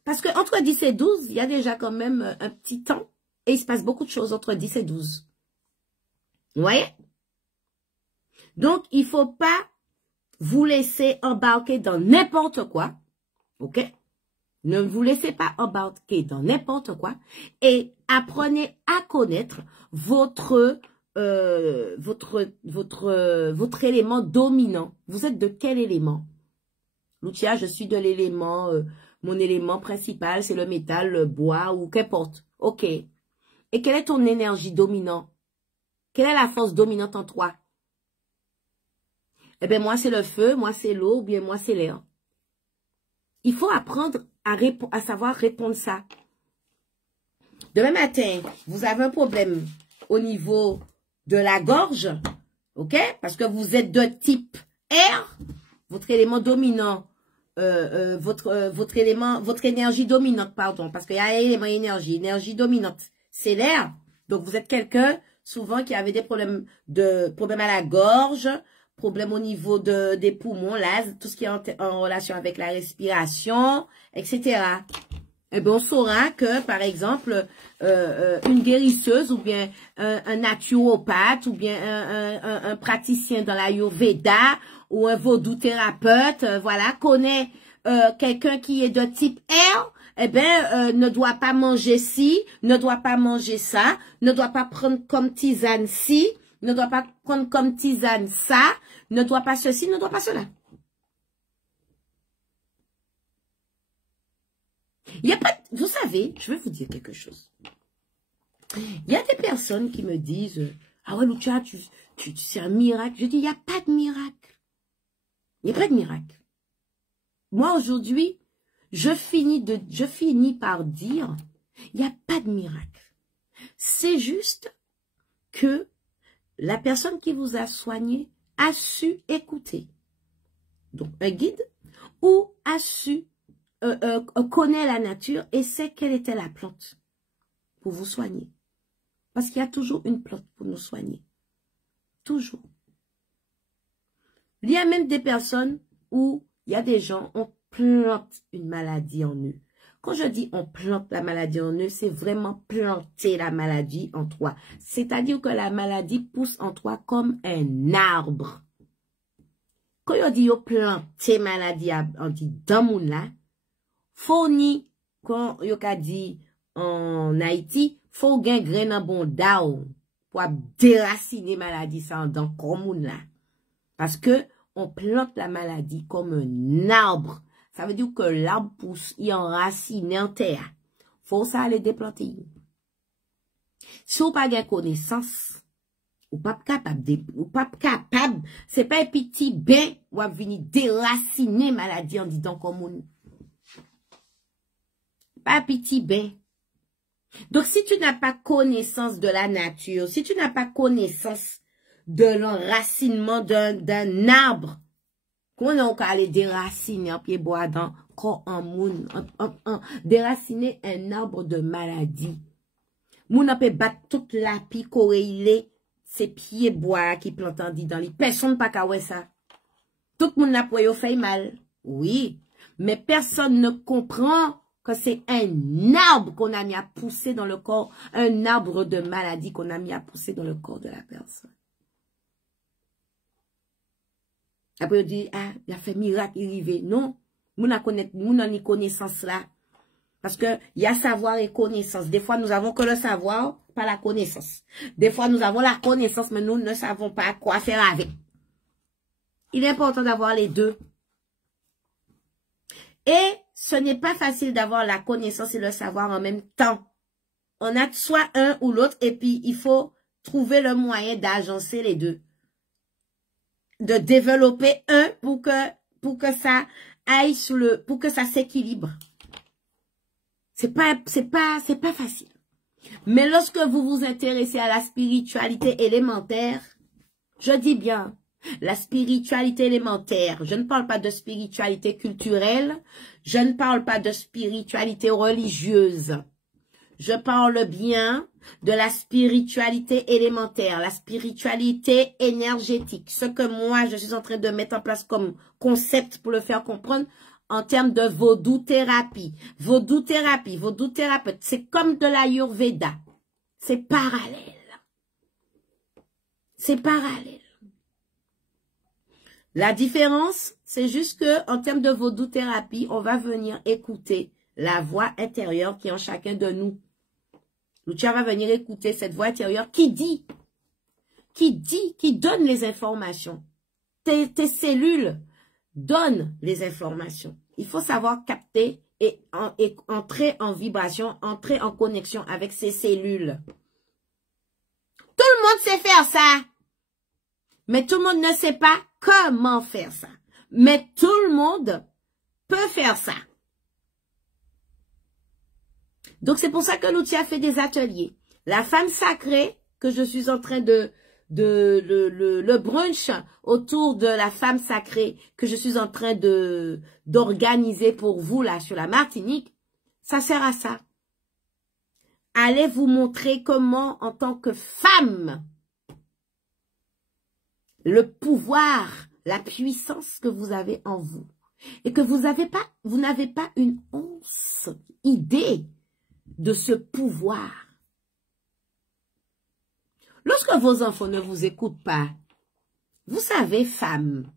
Parce que entre 10 et 12, il y a déjà quand même un petit temps. Et il se passe beaucoup de choses entre 10 et 12. Vous voyez? Donc, il ne faut pas vous laisser embarquer dans n'importe quoi. OK? Ne vous laissez pas embarquer dans n'importe quoi. Et apprenez à connaître votre élément dominant. Vous êtes de quel élément? Lucia, je suis de l'élément, mon élément principal, c'est le métal, le bois ou qu'importe. OK. Et quelle est ton énergie dominante? Quelle est la force dominante en toi? Eh bien, moi, c'est le feu, moi, c'est l'eau, ou bien moi, c'est l'air. Il faut apprendre à savoir répondre ça. Demain matin, vous avez un problème au niveau de la gorge, OK? Parce que vous êtes de type air, votre élément dominant, votre énergie dominante, pardon, parce qu'il y a l'élément énergie dominante, c'est l'air. Donc, vous êtes quelqu'un, souvent, qui avait des problèmes à la gorge, problèmes au niveau des poumons, là, tout ce qui est en relation avec la respiration, etc. Eh bien, on saura que, par exemple, une guérisseuse ou bien un naturopathe ou bien un praticien dans l'Ayurveda ou un vaudou thérapeute, voilà, connaît quelqu'un qui est de type air, eh ben, ne doit pas manger ci, ne doit pas manger ça, ne doit pas prendre comme tisane ci, ne doit pas prendre comme tisane ça, ne doit pas ceci, ne doit pas cela. Il y a pas, vous savez, je vais vous dire quelque chose. Il y a des personnes qui me disent, ah ouais, Lucia, c'est un miracle. Je dis, il n'y a pas de miracle. Il n'y a pas de miracle. Moi, aujourd'hui, je finis par dire, il n'y a pas de miracle. C'est juste que la personne qui vous a soigné a su écouter. Donc, un guide, ou a su connaît la nature et sait quelle était la plante pour vous soigner. Parce qu'il y a toujours une plante pour nous soigner. Toujours. Il y a même des personnes où il y a des gens, on plante une maladie en eux. Quand je dis on plante la maladie en eux, c'est vraiment planter la maladie en toi. C'est-à-dire que la maladie pousse en toi comme un arbre. Quand on dit on planter maladie, on dit dans mon là, faut ni, quand on dit en Haïti, faut gen grain en bon dao pour déraciner maladie ça dans commune là. Parce que on plante la maladie comme un arbre. Ça veut dire que l'arbre pousse, il enracine en terre. Faut ça aller déplanter. Si vous pas de connaissance, ou pas capable, c'est pas un petit bain ou à venir déraciner maladie en disant commune. Pas un petit bain. Donc, si tu n'as pas connaissance de la nature, si tu n'as pas connaissance de l'enracinement d'un arbre, qu'on a aller déraciner en pied bois dans en moun, déraciner un arbre de maladie. Moun a peut battre toute la pi corrélée, ces pieds bois qui plantent en dit dans les personne pas qu'à ça. Tout le monde n'a pas fait mal. Oui, mais personne ne comprend que c'est un arbre qu'on a mis à pousser dans le corps, un arbre de maladie qu'on a mis à pousser dans le corps de la personne. Après, on dit, ah, il a fait miracle, il arrivé. Non, nous n'avons connaissance là. Parce que il y a savoir et connaissance. Des fois, nous avons que le savoir, pas la connaissance. Des fois, nous avons la connaissance, mais nous ne savons pas quoi faire avec. Il est important d'avoir les deux. Et ce n'est pas facile d'avoir la connaissance et le savoir en même temps. On a soit un ou l'autre et puis il faut trouver le moyen d'agencer les deux. De développer un pour que ça aille pour que ça s'équilibre. C'est pas facile. Mais lorsque vous vous intéressez à la spiritualité élémentaire, je dis bien, la spiritualité élémentaire, je ne parle pas de spiritualité culturelle, je ne parle pas de spiritualité religieuse. Je parle bien de la spiritualité élémentaire, la spiritualité énergétique. Ce que moi, je suis en train de mettre en place comme concept pour le faire comprendre en termes de vaudou-thérapie. Vaudou-thérapie, vaudou-thérapeute, c'est comme de l'Ayurveda. C'est parallèle. C'est parallèle. La différence, c'est juste que en termes de vaudou-thérapie, on va venir écouter la voix intérieure qui est en chacun de nous. Lucia va venir écouter cette voix intérieure qui donne les informations. Tes cellules donnent les informations. Il faut savoir capter et entrer en vibration, entrer en connexion avec ces cellules. Tout le monde sait faire ça. Mais tout le monde ne sait pas comment faire ça. Mais tout le monde peut faire ça. Donc, c'est pour ça que Lucia fait des ateliers. La femme sacrée, que je suis en train le brunch autour de la femme sacrée, que je suis en train d'organiser pour vous, là, sur la Martinique, ça sert à ça. Allez vous montrer comment, en tant que femme, le pouvoir, la puissance que vous avez en vous, et que vous n'avez pas une once idée de ce pouvoir. Lorsque vos enfants ne vous écoutent pas, vous savez, femme,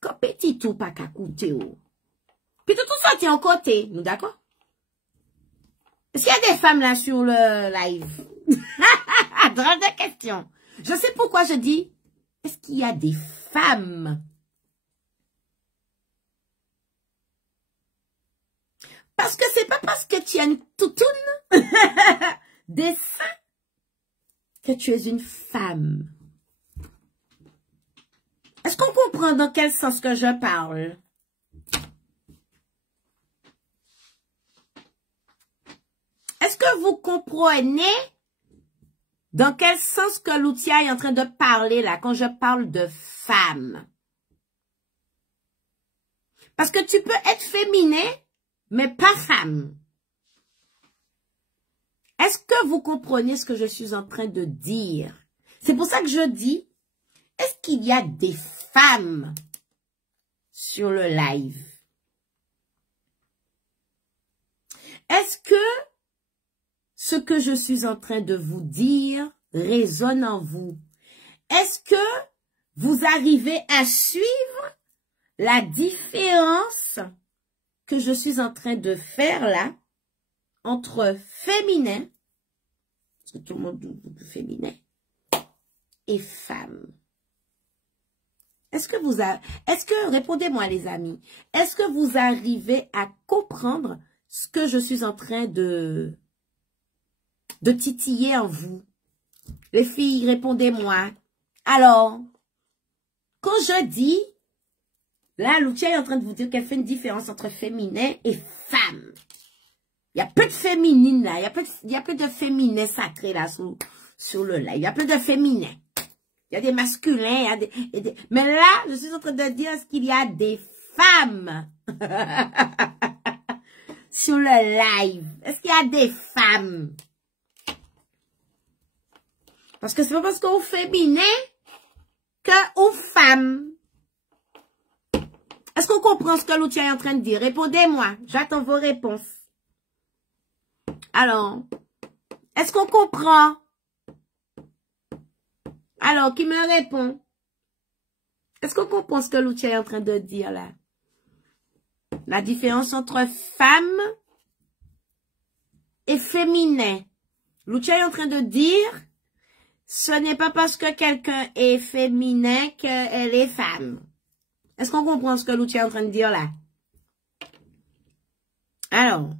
quand petit tout pas qu'à coûter, puis sortir en côté, nous d'accord? Est-ce qu'il y a des femmes là sur le live? Drôle de question. Je sais pourquoi je dis, est-ce qu'il y a des femmes? Parce que c'est pas parce que tu as une toutoune des seins que tu es une femme. Est-ce qu'on comprend dans quel sens que je parle? Est-ce que vous comprenez dans quel sens que Loutia est en train de parler là, quand je parle de femme? Parce que tu peux être féminin, mais pas femme. Est-ce que vous comprenez ce que je suis en train de dire? C'est pour ça que je dis, est-ce qu'il y a des femmes sur le live? Est-ce que ce que je suis en train de vous dire résonne en vous? Est-ce que vous arrivez à suivre la différence que je suis en train de faire là entre féminin, parce que tout le monde dit féminin, et femme? Est-ce que, répondez-moi les amis, est-ce que vous arrivez à comprendre ce que je suis en train de titiller en vous? Les filles, répondez-moi. Alors, quand je dis, là, Loutia est en train de vous dire qu'elle fait une différence entre féminin et femme. Il y a peu de féminine là, il y a peu de féminin sacré là sur le live. Il y a peu de féminin. Il y a des masculins, mais là, je suis en train de dire, est-ce qu'il y a des femmes sur le live? Est-ce qu'il y a des femmes? Parce que c'est pas parce qu'on féminin qu'on femme. Est-ce qu'on comprend ce que Loutia est en train de dire? Répondez-moi, j'attends vos réponses. Alors, est-ce qu'on comprend? Alors, qui me répond? Est-ce qu'on comprend ce que Loutia est en train de dire là? La différence entre femme et féminin. Loutia est en train de dire, ce n'est pas parce que quelqu'un est féminin qu'elle est femme. Est-ce qu'on comprend ce que Loutia est en train de dire là? Alors,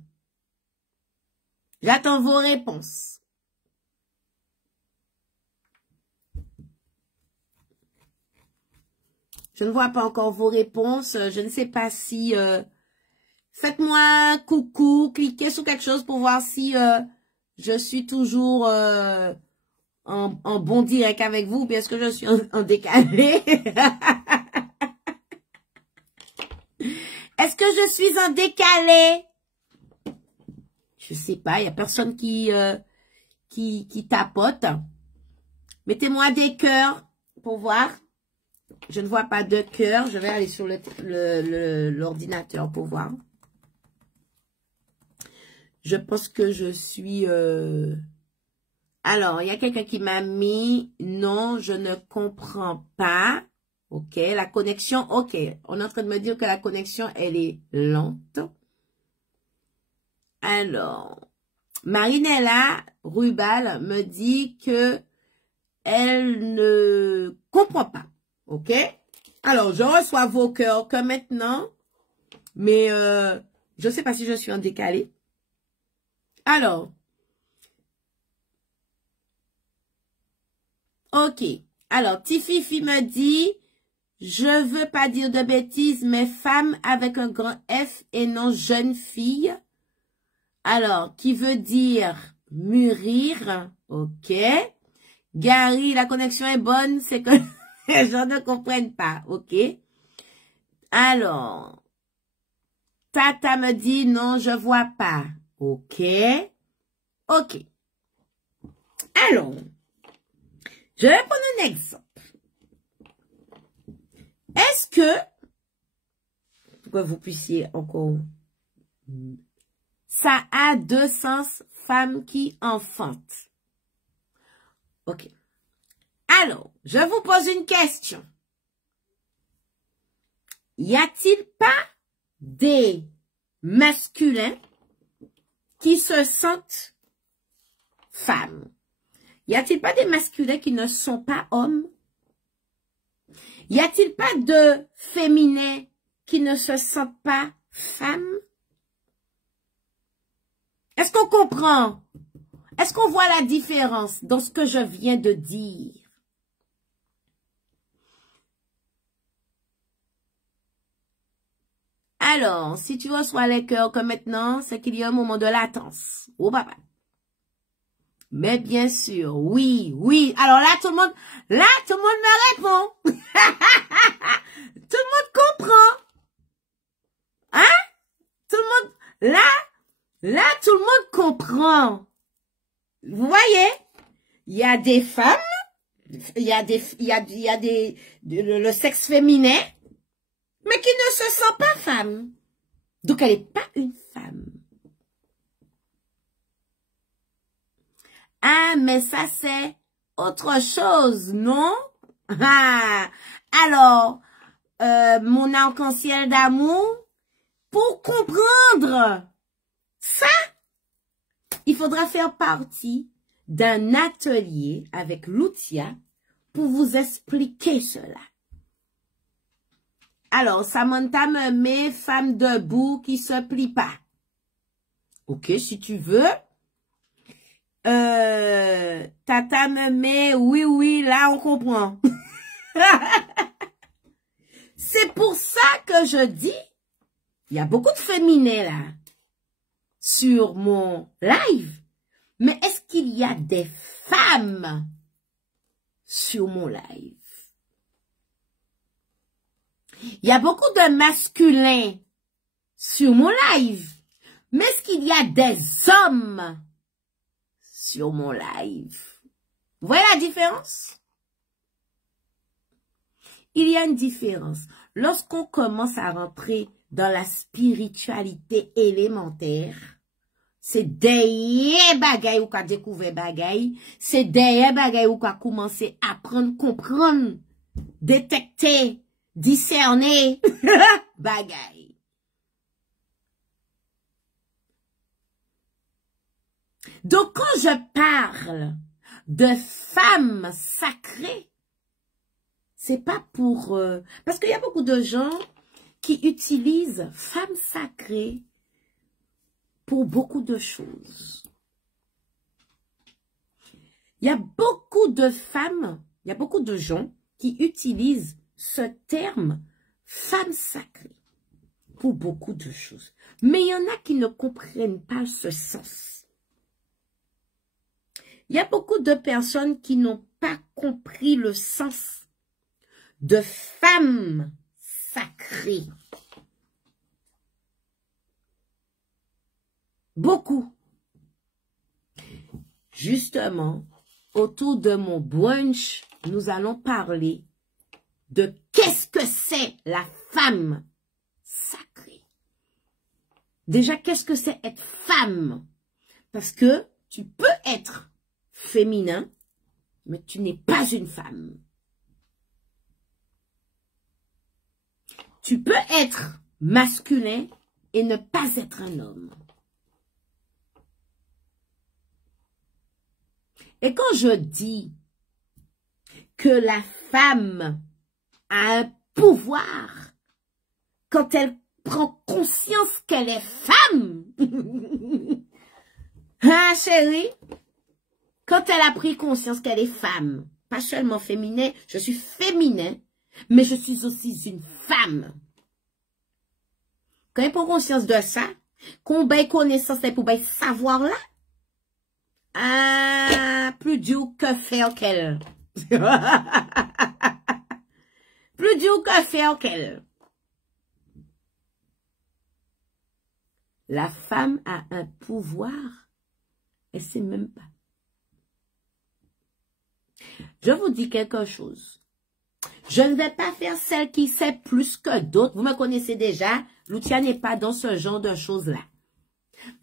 j'attends vos réponses. Je ne vois pas encore vos réponses. Je ne sais pas si... faites-moi un coucou, cliquez sur quelque chose pour voir si je suis toujours en bon direct avec vous ou bien est-ce que je suis en décalé. Est-ce que je suis en décalé? Je sais pas, il n'y a personne qui tapote. Mettez-moi des cœurs pour voir. Je ne vois pas de cœur. Je vais aller sur l'ordinateur pour voir. Je pense que je suis... Alors, il y a quelqu'un qui m'a mis... Non, je ne comprends pas. OK, la connexion... OK, on est en train de me dire que la connexion, elle est lente. Alors, Marinella Rubal me dit que elle ne comprend pas. OK? Alors, je reçois vos cœurs que maintenant, mais je ne sais pas si je suis en décalé. Alors, OK. Alors, Tififi me dit, je veux pas dire de bêtises, mais femme avec un grand F et non jeune fille. Alors, qui veut dire mûrir. OK. Gary, la connexion est bonne, c'est que... Les gens ne comprennent pas, ok? Alors, Tata me dit non, je vois pas. Ok? Ok. Alors, je vais prendre un exemple. Est-ce que, pour que vous puissiez encore, ça a deux sens, femme qui enfante. Ok. Alors, je vous pose une question. Y a-t-il pas des masculins qui se sentent femmes? Y a-t-il pas des masculins qui ne sont pas hommes? Y a-t-il pas de féminins qui ne se sentent pas femmes? Est-ce qu'on comprend? Est-ce qu'on voit la différence dans ce que je viens de dire? Alors, si tu reçois les cœurs comme maintenant, c'est qu'il y a un moment de latence. Oh papa. Mais bien sûr, oui, oui. Alors là, tout le monde me répond. Tout le monde comprend. Hein? Tout le monde, là, tout le monde comprend. Vous voyez? Il y a des femmes, il y a le sexe féminin, mais qui ne se sent pas femme. Donc, elle n'est pas une femme. Ah, mais ça, c'est autre chose, non? Ah, alors, mon arc-en-ciel d'amour, pour comprendre ça, il faudra faire partie d'un atelier avec Lucia pour vous expliquer cela. Alors, Samantha me met femme debout qui se plie pas. Ok, si tu veux. Tata me met oui, oui, là on comprend. C'est pour ça que je dis, il y a beaucoup de féminins là, sur mon live. Mais est-ce qu'il y a des femmes sur mon live? Il y a beaucoup de masculins sur mon live. Mais est-ce qu'il y a des hommes sur mon live? Vous voyez la différence? Il y a une différence. Lorsqu'on commence à rentrer dans la spiritualité élémentaire, c'est des bagailles ou qu'a découvert bagailles, c'est des bagailles ou qu'a commencé à apprendre, comprendre, détecter, discerner bagailles. Donc quand je parle de femmes sacrées, c'est pas pour... parce qu'il y a beaucoup de gens qui utilisent femmes sacrées pour beaucoup de choses. Il y a beaucoup de femmes, il y a beaucoup de gens qui utilisent ce terme femme sacrée pour beaucoup de choses. Mais il y en a qui ne comprennent pas ce sens. Il y a beaucoup de personnes qui n'ont pas compris le sens de femme sacrée. Beaucoup. Justement, autour de mon brunch, nous allons parler de qu'est-ce que c'est la femme sacrée. Déjà, qu'est-ce que c'est être femme? Parce que tu peux être féminin, mais tu n'es pas une femme. Tu peux être masculin et ne pas être un homme. Et quand je dis que la femme a un pouvoir, quand elle prend conscience qu'elle est femme, hein chérie, quand elle a pris conscience qu'elle est femme, pas seulement féminin, je suis féminin, mais je suis aussi une femme. Quand elle prend conscience de ça, qu'on ait connaissance pour savoir là, ah, plus dur que faire qu'elle. Plus dur que faire qu'elle. La femme a un pouvoir, elle ne sait même pas. Je vous dis quelque chose. Je ne vais pas faire celle qui sait plus que d'autres. Vous me connaissez déjà. Lucia n'est pas dans ce genre de choses-là.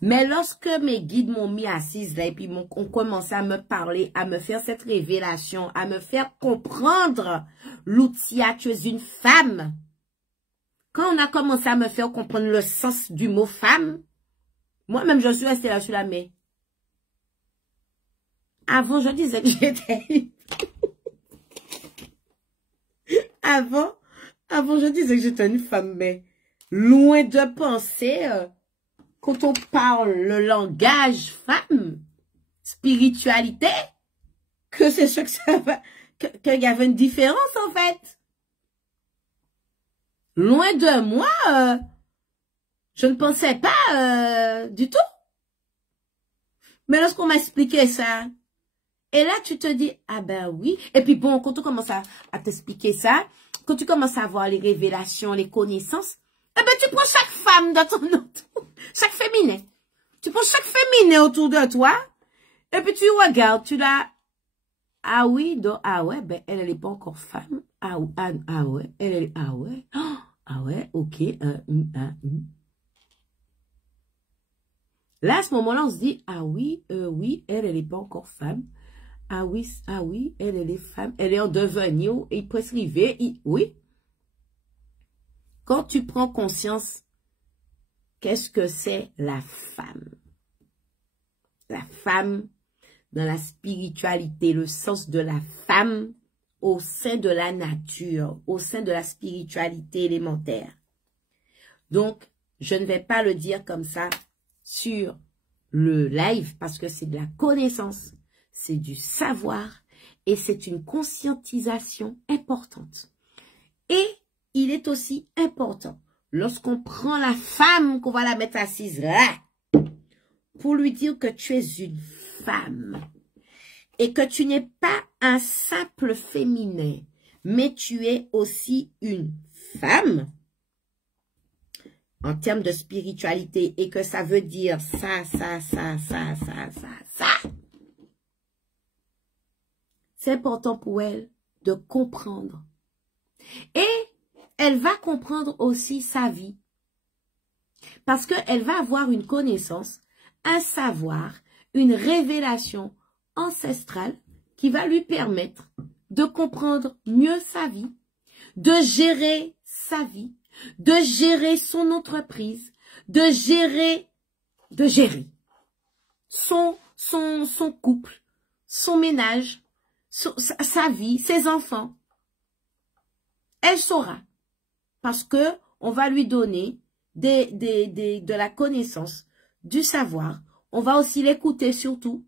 Mais lorsque mes guides m'ont mis assise là et puis ont commencé à me parler, à me faire cette révélation, à me faire comprendre, Lucia, tu es une femme. quand on a commencé à me faire comprendre le sens du mot femme, moi-même, je suis restée là sur la main. Avant, je disais que j'étais... Avant, je disais que j'étais une femme, mais loin de penser, quand on parle le langage femme, spiritualité, que c'est sûr que ça va, qu'il y avait une différence, en fait. Loin de moi, je ne pensais pas du tout. Mais lorsqu'on m'a expliqué ça, et là, tu te dis, ah ben oui. Et puis bon, quand tu commences à t'expliquer ça, quand tu commences à voir les révélations, les connaissances, eh ben tu prends chaque femme dans ton autour, chaque féminin. Tu prends chaque féminin autour de toi, et puis tu regardes, tu l'as, ah oui, donc, ah ouais, ben elle n'est pas encore femme. Ah ouais, elle est, ah ouais, oh, ah ouais, ok, Là, à ce moment-là, on se dit, ah oui, oui, elle n'est pas encore femme. Ah oui, elle est femme, elle est en devenir, il peut se river, oui. Quand tu prends conscience, qu'est-ce que c'est la femme? La femme, dans la spiritualité, le sens de la femme au sein de la nature, au sein de la spiritualité élémentaire. Donc, je ne vais pas le dire comme ça sur le live parce que c'est de la connaissance. C'est du savoir et c'est une conscientisation importante. Et il est aussi important, lorsqu'on prend la femme, qu'on va la mettre assise là, pour lui dire que tu es une femme et que tu n'es pas un simple féminin, mais tu es aussi une femme en termes de spiritualité et que ça veut dire ça. C'est important pour elle de comprendre. Et elle va comprendre aussi sa vie. Parce qu'elle va avoir une connaissance, un savoir, une révélation ancestrale qui va lui permettre de comprendre mieux sa vie, de gérer sa vie, de gérer son entreprise, de gérer son couple, son ménage, sa vie, ses enfants. Elle saura parce que on va lui donner de la connaissance, du savoir. On va aussi l'écouter surtout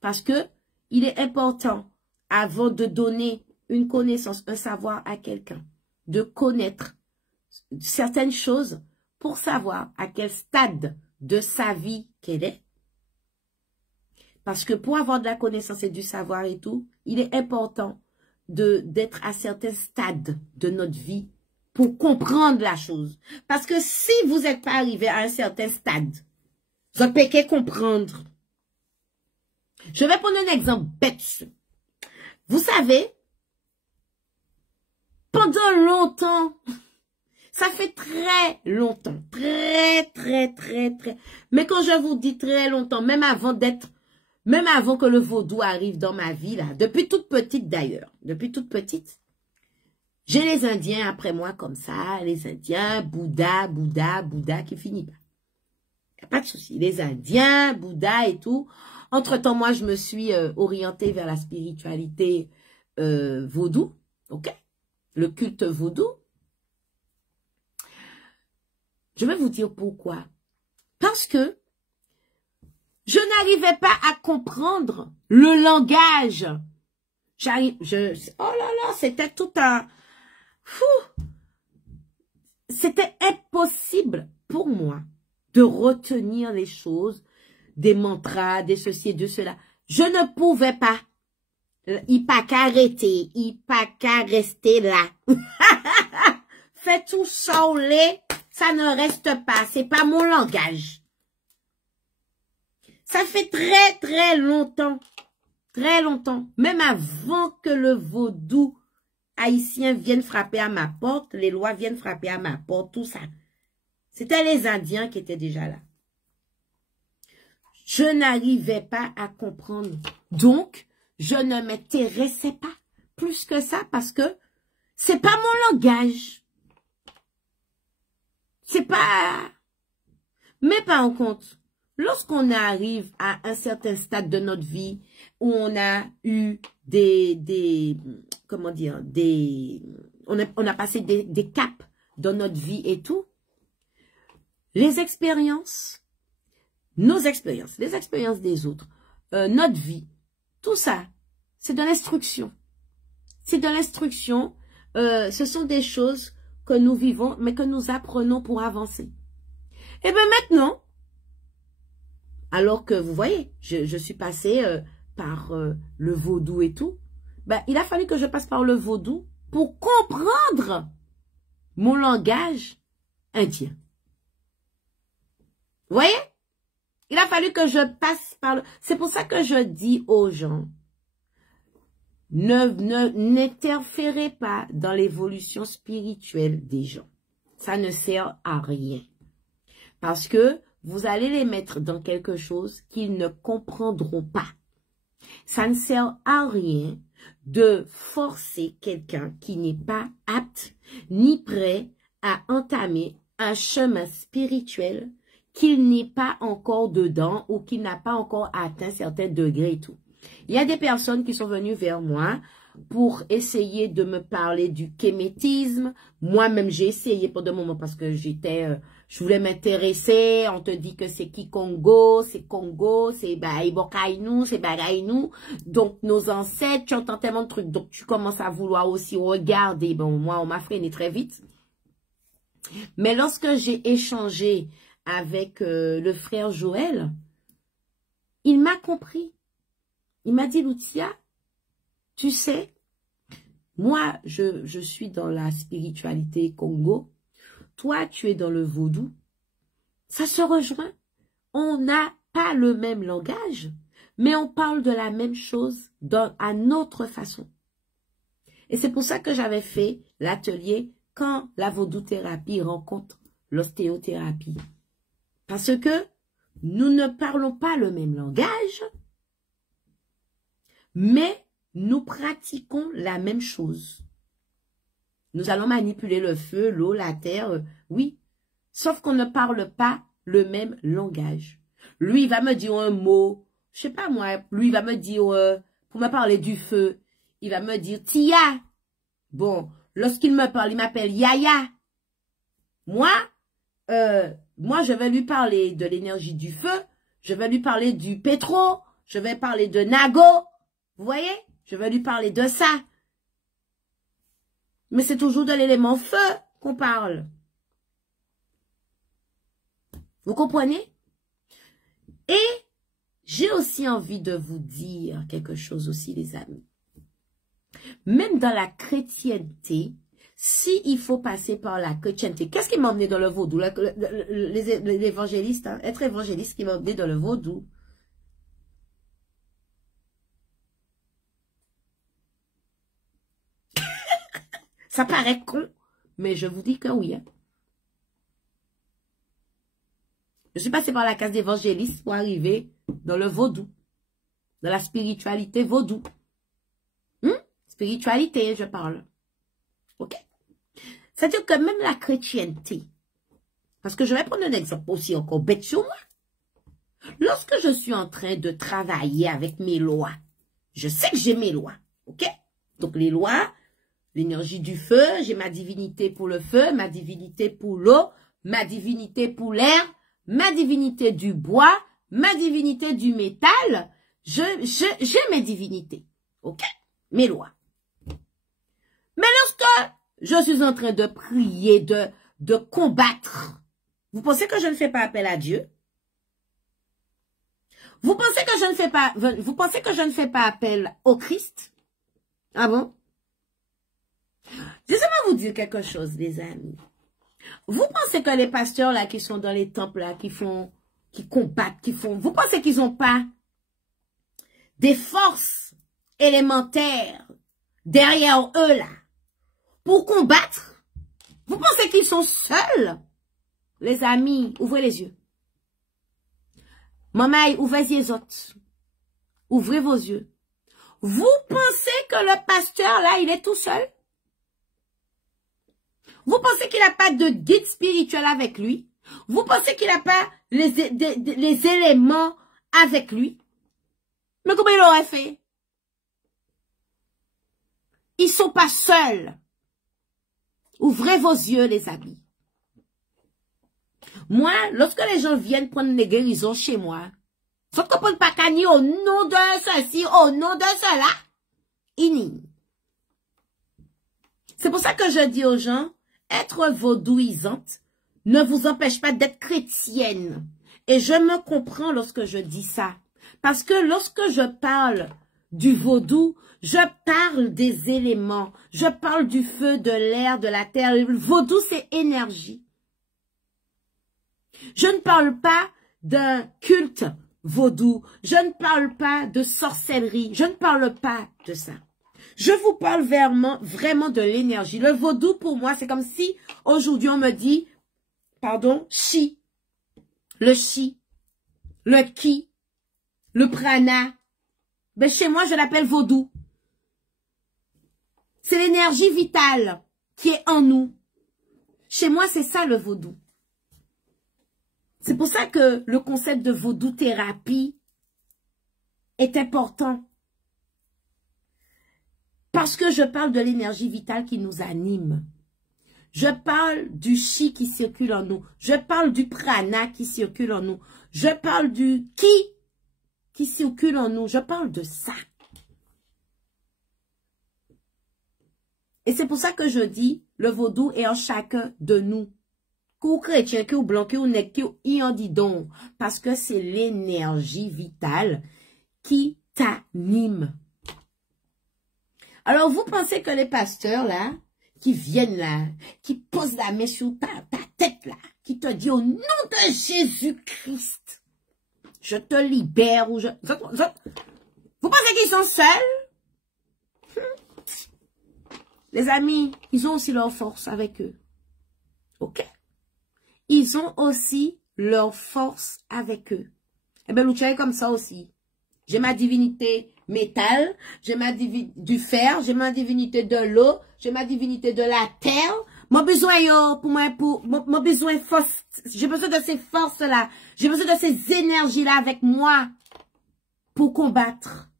parce que il est important avant de donner une connaissance, un savoir à quelqu'un, de connaître certaines choses pour savoir à quel stade de sa vie qu'elle est. Parce que pour avoir de la connaissance et du savoir et tout, il est important d'être à certains stades de notre vie pour comprendre la chose. Parce que si vous n'êtes pas arrivé à un certain stade, vous ne pouvez pas comprendre. Je vais prendre un exemple bête. Vous savez, pendant longtemps, ça fait très longtemps, très, mais quand je vous dis très longtemps, même avant que le vaudou arrive dans ma vie, là, depuis toute petite d'ailleurs, depuis toute petite, j'ai les Indiens après moi comme ça, les Indiens, Bouddha, qui finit pas. Il n'y a pas de souci. Les Indiens, Bouddha et tout. Entre-temps, moi, je me suis orientée vers la spiritualité vaudou, ok? Le culte vaudou. Je vais vous dire pourquoi. Parce que je n'arrivais pas à comprendre le langage. Oh là là, c'était tout un... C'était impossible pour moi de retenir les choses, des mantras, des ceci et de cela. Je ne pouvais pas. Il pas qu'à arrêter, il pas qu'à rester là. Fais tout ça au lait, ça ne reste pas, c'est pas mon langage. Ça fait très longtemps, même avant que le vaudou haïtien vienne frapper à ma porte, les lois viennent frapper à ma porte, tout ça. C'était les Indiens qui étaient déjà là. Je n'arrivais pas à comprendre. Donc, je ne m'intéressais pas plus que ça parce que c'est pas mon langage. pas... Mais par contre, lorsqu'on arrive à un certain stade de notre vie où on a eu comment dire, on a passé des caps dans notre vie et tout, les expériences, nos expériences, les expériences des autres, notre vie, tout ça, c'est de l'instruction. C'est de l'instruction. Ce sont des choses que nous vivons, mais que nous apprenons pour avancer. Et bien maintenant, alors que vous voyez, je suis passée par le vaudou et tout, ben, il a fallu que je passe par le vaudou pour comprendre mon langage indien. Vous voyez? Il a fallu que je passe par le... C'est pour ça que je dis aux gens, n'interférez pas dans l'évolution spirituelle des gens. Ça ne sert à rien. Parce que vous allez les mettre dans quelque chose qu'ils ne comprendront pas. Ça ne sert à rien de forcer quelqu'un qui n'est pas apte ni prêt à entamer un chemin spirituel qu'il n'est pas encore dedans ou qu'il n'a pas encore atteint certains degrés et tout. Il y a des personnes qui sont venues vers moi pour essayer de me parler du kémétisme. Moi-même, j'ai essayé pour de moments parce que je voulais m'intéresser. On te dit que c'est Congo, c'est Ibokaïnou, c'est Bagaïnou. Donc, nos ancêtres, tu entends tellement de trucs. Donc, tu commences à vouloir aussi regarder. Bon, moi, on m'a freiné très vite. Mais lorsque j'ai échangé avec le frère Joël, il m'a compris. Il m'a dit, Lucia, tu sais, moi, je suis dans la spiritualité Congo. Toi, tu es dans le vaudou. Ça se rejoint. On n'a pas le même langage, mais on parle de la même chose à notre façon. Et c'est pour ça que j'avais fait l'atelier quand la vaudou-thérapie rencontre l'ostéothérapie. Parce que nous ne parlons pas le même langage, mais nous pratiquons la même chose. Nous allons manipuler le feu, l'eau, la terre, oui. Sauf qu'on ne parle pas le même langage. Lui, il va me dire un mot, je sais pas moi, lui, il va me dire, pour me parler du feu, il va me dire Tia. Bon, lorsqu'il me parle, il m'appelle Yaya. Moi, je vais lui parler de l'énergie du feu, je vais lui parler du pétro, je vais parler de Nago. Vous voyez? Je vais lui parler de ça. Mais c'est toujours de l'élément feu qu'on parle. Vous comprenez? Et j'ai aussi envie de vous dire quelque chose aussi, les amis. Même dans la chrétienté, s'il faut passer par la chrétienté, qu'est-ce qui m'a emmené dans le vaudou? L'évangéliste, hein, être évangéliste qui m'a emmené dans le vaudou. Ça paraît con, mais je vous dis que oui. Hein. Je suis passée par la case d'évangéliste pour arriver dans le vaudou, dans la spiritualité vaudou. Spiritualité, je parle. Ok? C'est-à-dire que même la chrétienté, parce que je vais prendre un exemple aussi encore bête sur moi. Lorsque je suis en train de travailler avec mes lois, je sais que j'ai mes lois. Ok? Donc les lois... L'énergie du feu, j'ai ma divinité pour le feu, ma divinité pour l'eau, ma divinité pour l'air, ma divinité du bois, ma divinité du métal. J'ai mes divinités, ok? Mes lois. Mais lorsque je suis en train de prier, de combattre, vous pensez que je ne fais pas appel à Dieu? Vous pensez que je ne fais pas appel au Christ? Ah bon? Laissez-moi vous dire quelque chose, les amis. Vous pensez que les pasteurs là qui sont dans les temples là, qui combattent, vous pensez qu'ils n'ont pas des forces élémentaires derrière eux là pour combattre? Vous pensez qu'ils sont seuls? Les amis, ouvrez les yeux. Maman, ouvrez les autres. Ouvrez vos yeux. Vous pensez que le pasteur là, il est tout seul? Vous pensez qu'il n'a pas de guide spirituel avec lui? Vous pensez qu'il n'a pas les éléments avec lui? Mais comment il aurait fait? Ils sont pas seuls. Ouvrez vos yeux, les amis. Moi, lorsque les gens viennent prendre les guérisons chez moi, faut qu'on ne pas cagner au nom de ceci, au nom de cela. Ini. C'est pour ça que je dis aux gens, être vaudouisante ne vous empêche pas d'être chrétienne. Et je me comprends lorsque je dis ça. Parce que lorsque je parle du vaudou, je parle des éléments. Je parle du feu, de l'air, de la terre. Le vaudou, c'est énergie. Je ne parle pas d'un culte vaudou. Je ne parle pas de sorcellerie. Je ne parle pas de ça. Je vous parle vraiment de l'énergie. Le vaudou, pour moi, c'est comme si aujourd'hui on me dit, pardon, chi, le chi, le ki, le prana. Ben, chez moi, je l'appelle vaudou. C'est l'énergie vitale qui est en nous. Chez moi, c'est ça le vaudou. C'est pour ça que le concept de vaudou thérapie est important. Parce que je parle de l'énergie vitale qui nous anime. Je parle du chi qui circule en nous. Je parle du prana qui circule en nous. Je parle du ki qui circule en nous. Je parle de ça. Et c'est pour ça que je dis, le vaudou est en chacun de nous. Ou chrétien, ou blanc, ou nègre, ou y en dit donc. Parce que c'est l'énergie vitale qui t'anime. Alors, vous pensez que les pasteurs, là, qui viennent là, qui posent la main sur ta tête, là, qui te disent au nom de Jésus-Christ, je te libère, ou vous pensez qu'ils sont seuls? Les amis, ils ont aussi leur force avec eux. OK? Ils ont aussi leur force avec eux. Eh bien, Lucia est comme ça aussi. J'ai ma divinité métal, j'ai ma divinité du fer, j'ai ma divinité de l'eau, j'ai ma divinité de la terre. Mon besoin, mon besoin force, j'ai besoin de ces forces-là, j'ai besoin de ces énergies-là avec moi pour combattre,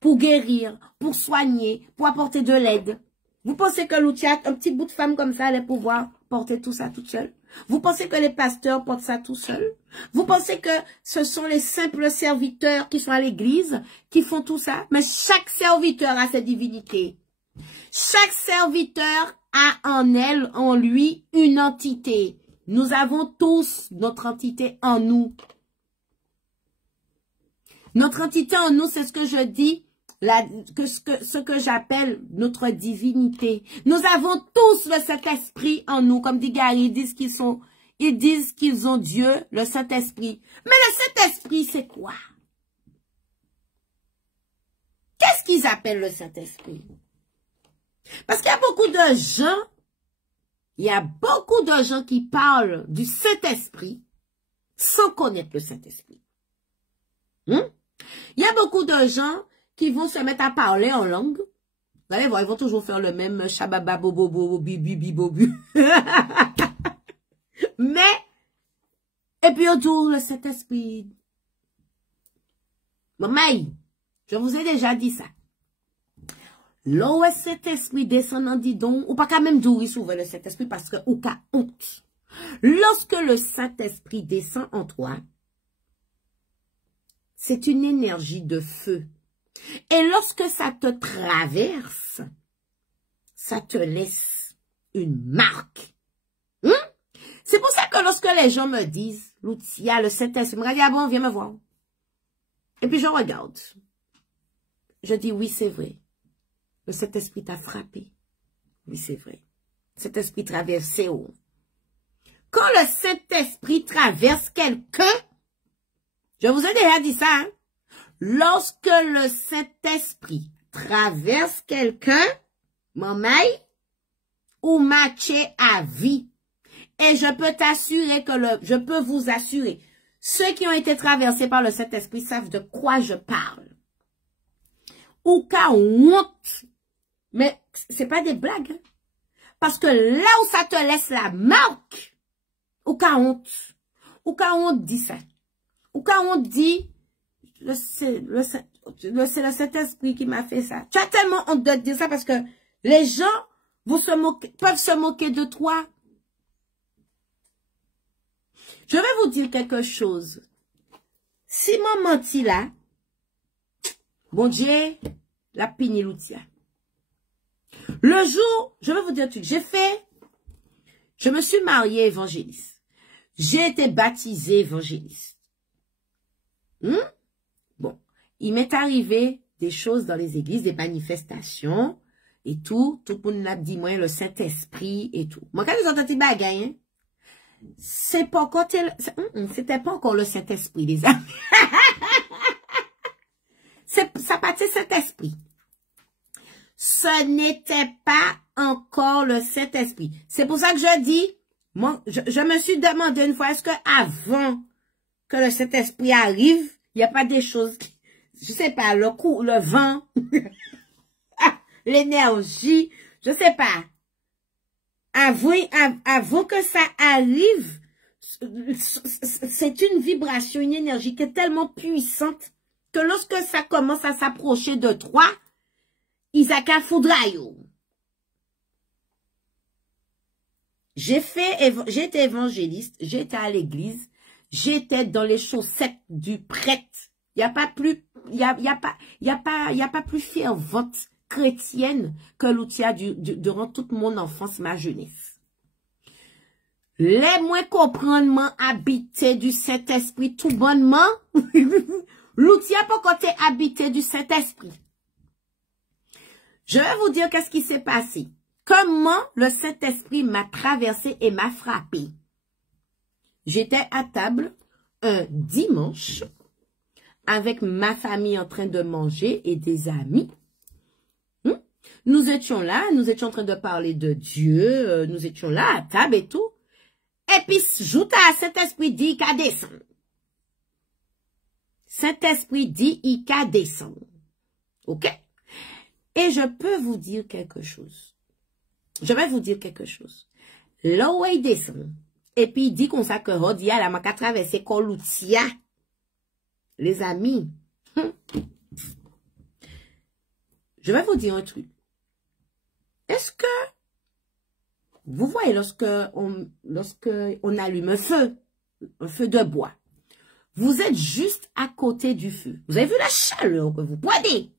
pour guérir, pour soigner, pour apporter de l'aide. Vous pensez que Lucia, un petit bout de femme comme ça, allait pouvoir porter tout ça toute seule? Vous pensez que les pasteurs portent ça tout seuls? Vous pensez que ce sont les simples serviteurs qui sont à l'église qui font tout ça? Mais chaque serviteur a ses divinités. Chaque serviteur a en elle, en lui, une entité. Nous avons tous notre entité en nous. Notre entité en nous, c'est ce que je dis, ce que j'appelle notre divinité. Nous avons tous le Saint-Esprit en nous. Comme dit Gary, ils disent qu'ils ont Dieu, le Saint-Esprit. Mais le Saint-Esprit, c'est quoi? Qu'est-ce qu'ils appellent le Saint-Esprit? Parce qu'il y a beaucoup de gens qui parlent du Saint-Esprit sans connaître le Saint-Esprit. Il y a beaucoup de gens qui vont se mettre à parler en langue. Vous allez voir, ils vont toujours faire le même shababa bobo bobo bibi bobu. Mais, et puis autour, le Saint-Esprit. Maman, je vous ai déjà dit ça. L'eau est Saint-Esprit descendant dit donc, ou pas quand même d'où s'ouvre le Saint-Esprit parce que ou qu'à honte. Lorsque le Saint-Esprit descend en toi, c'est une énergie de feu. Et lorsque ça te traverse, ça te laisse une marque. C'est pour ça que lorsque les gens me disent, Lucia, le Saint-Esprit, me dit, ah bon, viens me voir. Et puis je regarde. Je dis, oui, c'est vrai. Le Saint-Esprit t'a frappé. Oui, c'est vrai. Cet esprit traverse où? Quand le Saint-Esprit traverse quelqu'un, je vous ai déjà dit ça, hein? Lorsque le Saint-Esprit traverse quelqu'un, maman, ou matché à vie. Et je peux t'assurer je peux vous assurer, ceux qui ont été traversés par le Saint-Esprit savent de quoi je parle. Ou qu'à honte. Mais c'est pas des blagues. Hein? Parce que là où ça te laisse la marque, ou quand on dit ça, ou quand on dit, c'est le Saint-Esprit qui m'a fait ça. Tu as tellement honte de dire ça parce que les gens peuvent se moquer de toi. Je vais vous dire quelque chose. Si mon menti là, bon Dieu, la piniloutia. Le jour, je vais vous dire un truc, je me suis mariée évangéliste. J'ai été baptisée évangéliste. Bon, il m'est arrivé des choses dans les églises, des manifestations et tout. Tout le monde a dit, moi, le Saint-Esprit et tout. Moi, quand vous entendez des bagailles, hein, c'était pas encore le Saint-Esprit, les amis. Ça partait Saint-Esprit. Ce n'était pas encore le Saint-Esprit. C'est pour ça que je dis, moi, je me suis demandé une fois, est-ce que avant que le Saint-Esprit arrive, il n'y a pas des choses, je sais pas, le vent, l'énergie, je sais pas. Avant que ça arrive, c'est une vibration, une énergie qui est tellement puissante que lorsque ça commence à s'approcher de toi, Isaac a foudroyé. J'ai été évangéliste, j'étais à l'église, j'étais dans les chaussettes du prêtre. Il n'y a pas plus fervente chrétienne que l'outil durant toute mon enfance, ma jeunesse. Les moins comprendre habité du Saint-Esprit tout bonnement, l'outil a pas côté habité du Saint-Esprit. Je vais vous dire qu'est-ce qui s'est passé. Comment le Saint-Esprit m'a traversé et m'a frappé. J'étais à table un dimanche avec ma famille en train de manger et des amis. Nous étions là, nous étions en train de parler de Dieu, nous étions là à table et tout. Et puis, joute à Saint-Esprit dit qu'il descend. Saint-Esprit dit qu'il descend. OK? Et je peux vous dire quelque chose. Je vais vous dire quelque chose. Là où il descend, et puis il dit qu'on ça que Rodia, la m'a traversé Coloutia. Les amis, je vais vous dire un truc. Est-ce que vous voyez lorsque on allume un feu de bois, vous êtes juste à côté du feu. Vous avez vu la chaleur que vous prenez.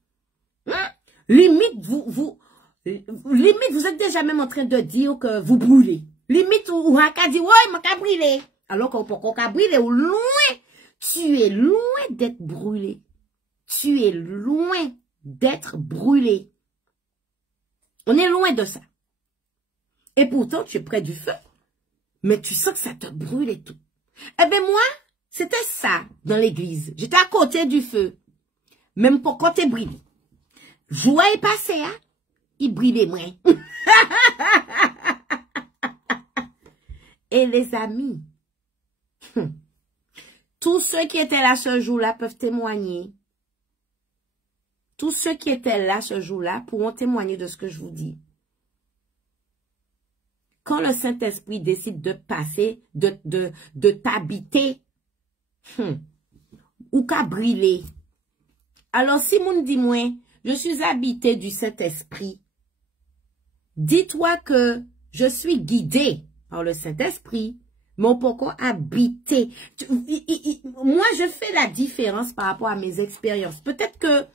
Limite, vous êtes déjà même en train de dire que vous brûlez. Limite, ou a dit, ouais, m'a brûlé. Alors qu'on peut pas brûler, ou loin. Tu es loin d'être brûlé. Tu es loin d'être brûlé. On est loin de ça. Et pourtant, tu es près du feu. Mais tu sens que ça te brûle et tout. Eh bien, moi, c'était ça dans l'église. J'étais à côté du feu. Même pour quand t'es brûlé. Joie est passé, hein? Il brûlait moins. Et les amis, tous ceux qui étaient là ce jour-là peuvent témoigner. Tous ceux qui étaient là ce jour-là pourront témoigner de ce que je vous dis. Quand le Saint-Esprit décide de passer, de t'habiter, ou qu'à brûler. Alors si moun dit moi, je suis habité du Saint-Esprit, dis-toi que je suis guidé par le Saint-Esprit, mais pourquoi habiter? Moi, je fais la différence par rapport à mes expériences. Peut-être que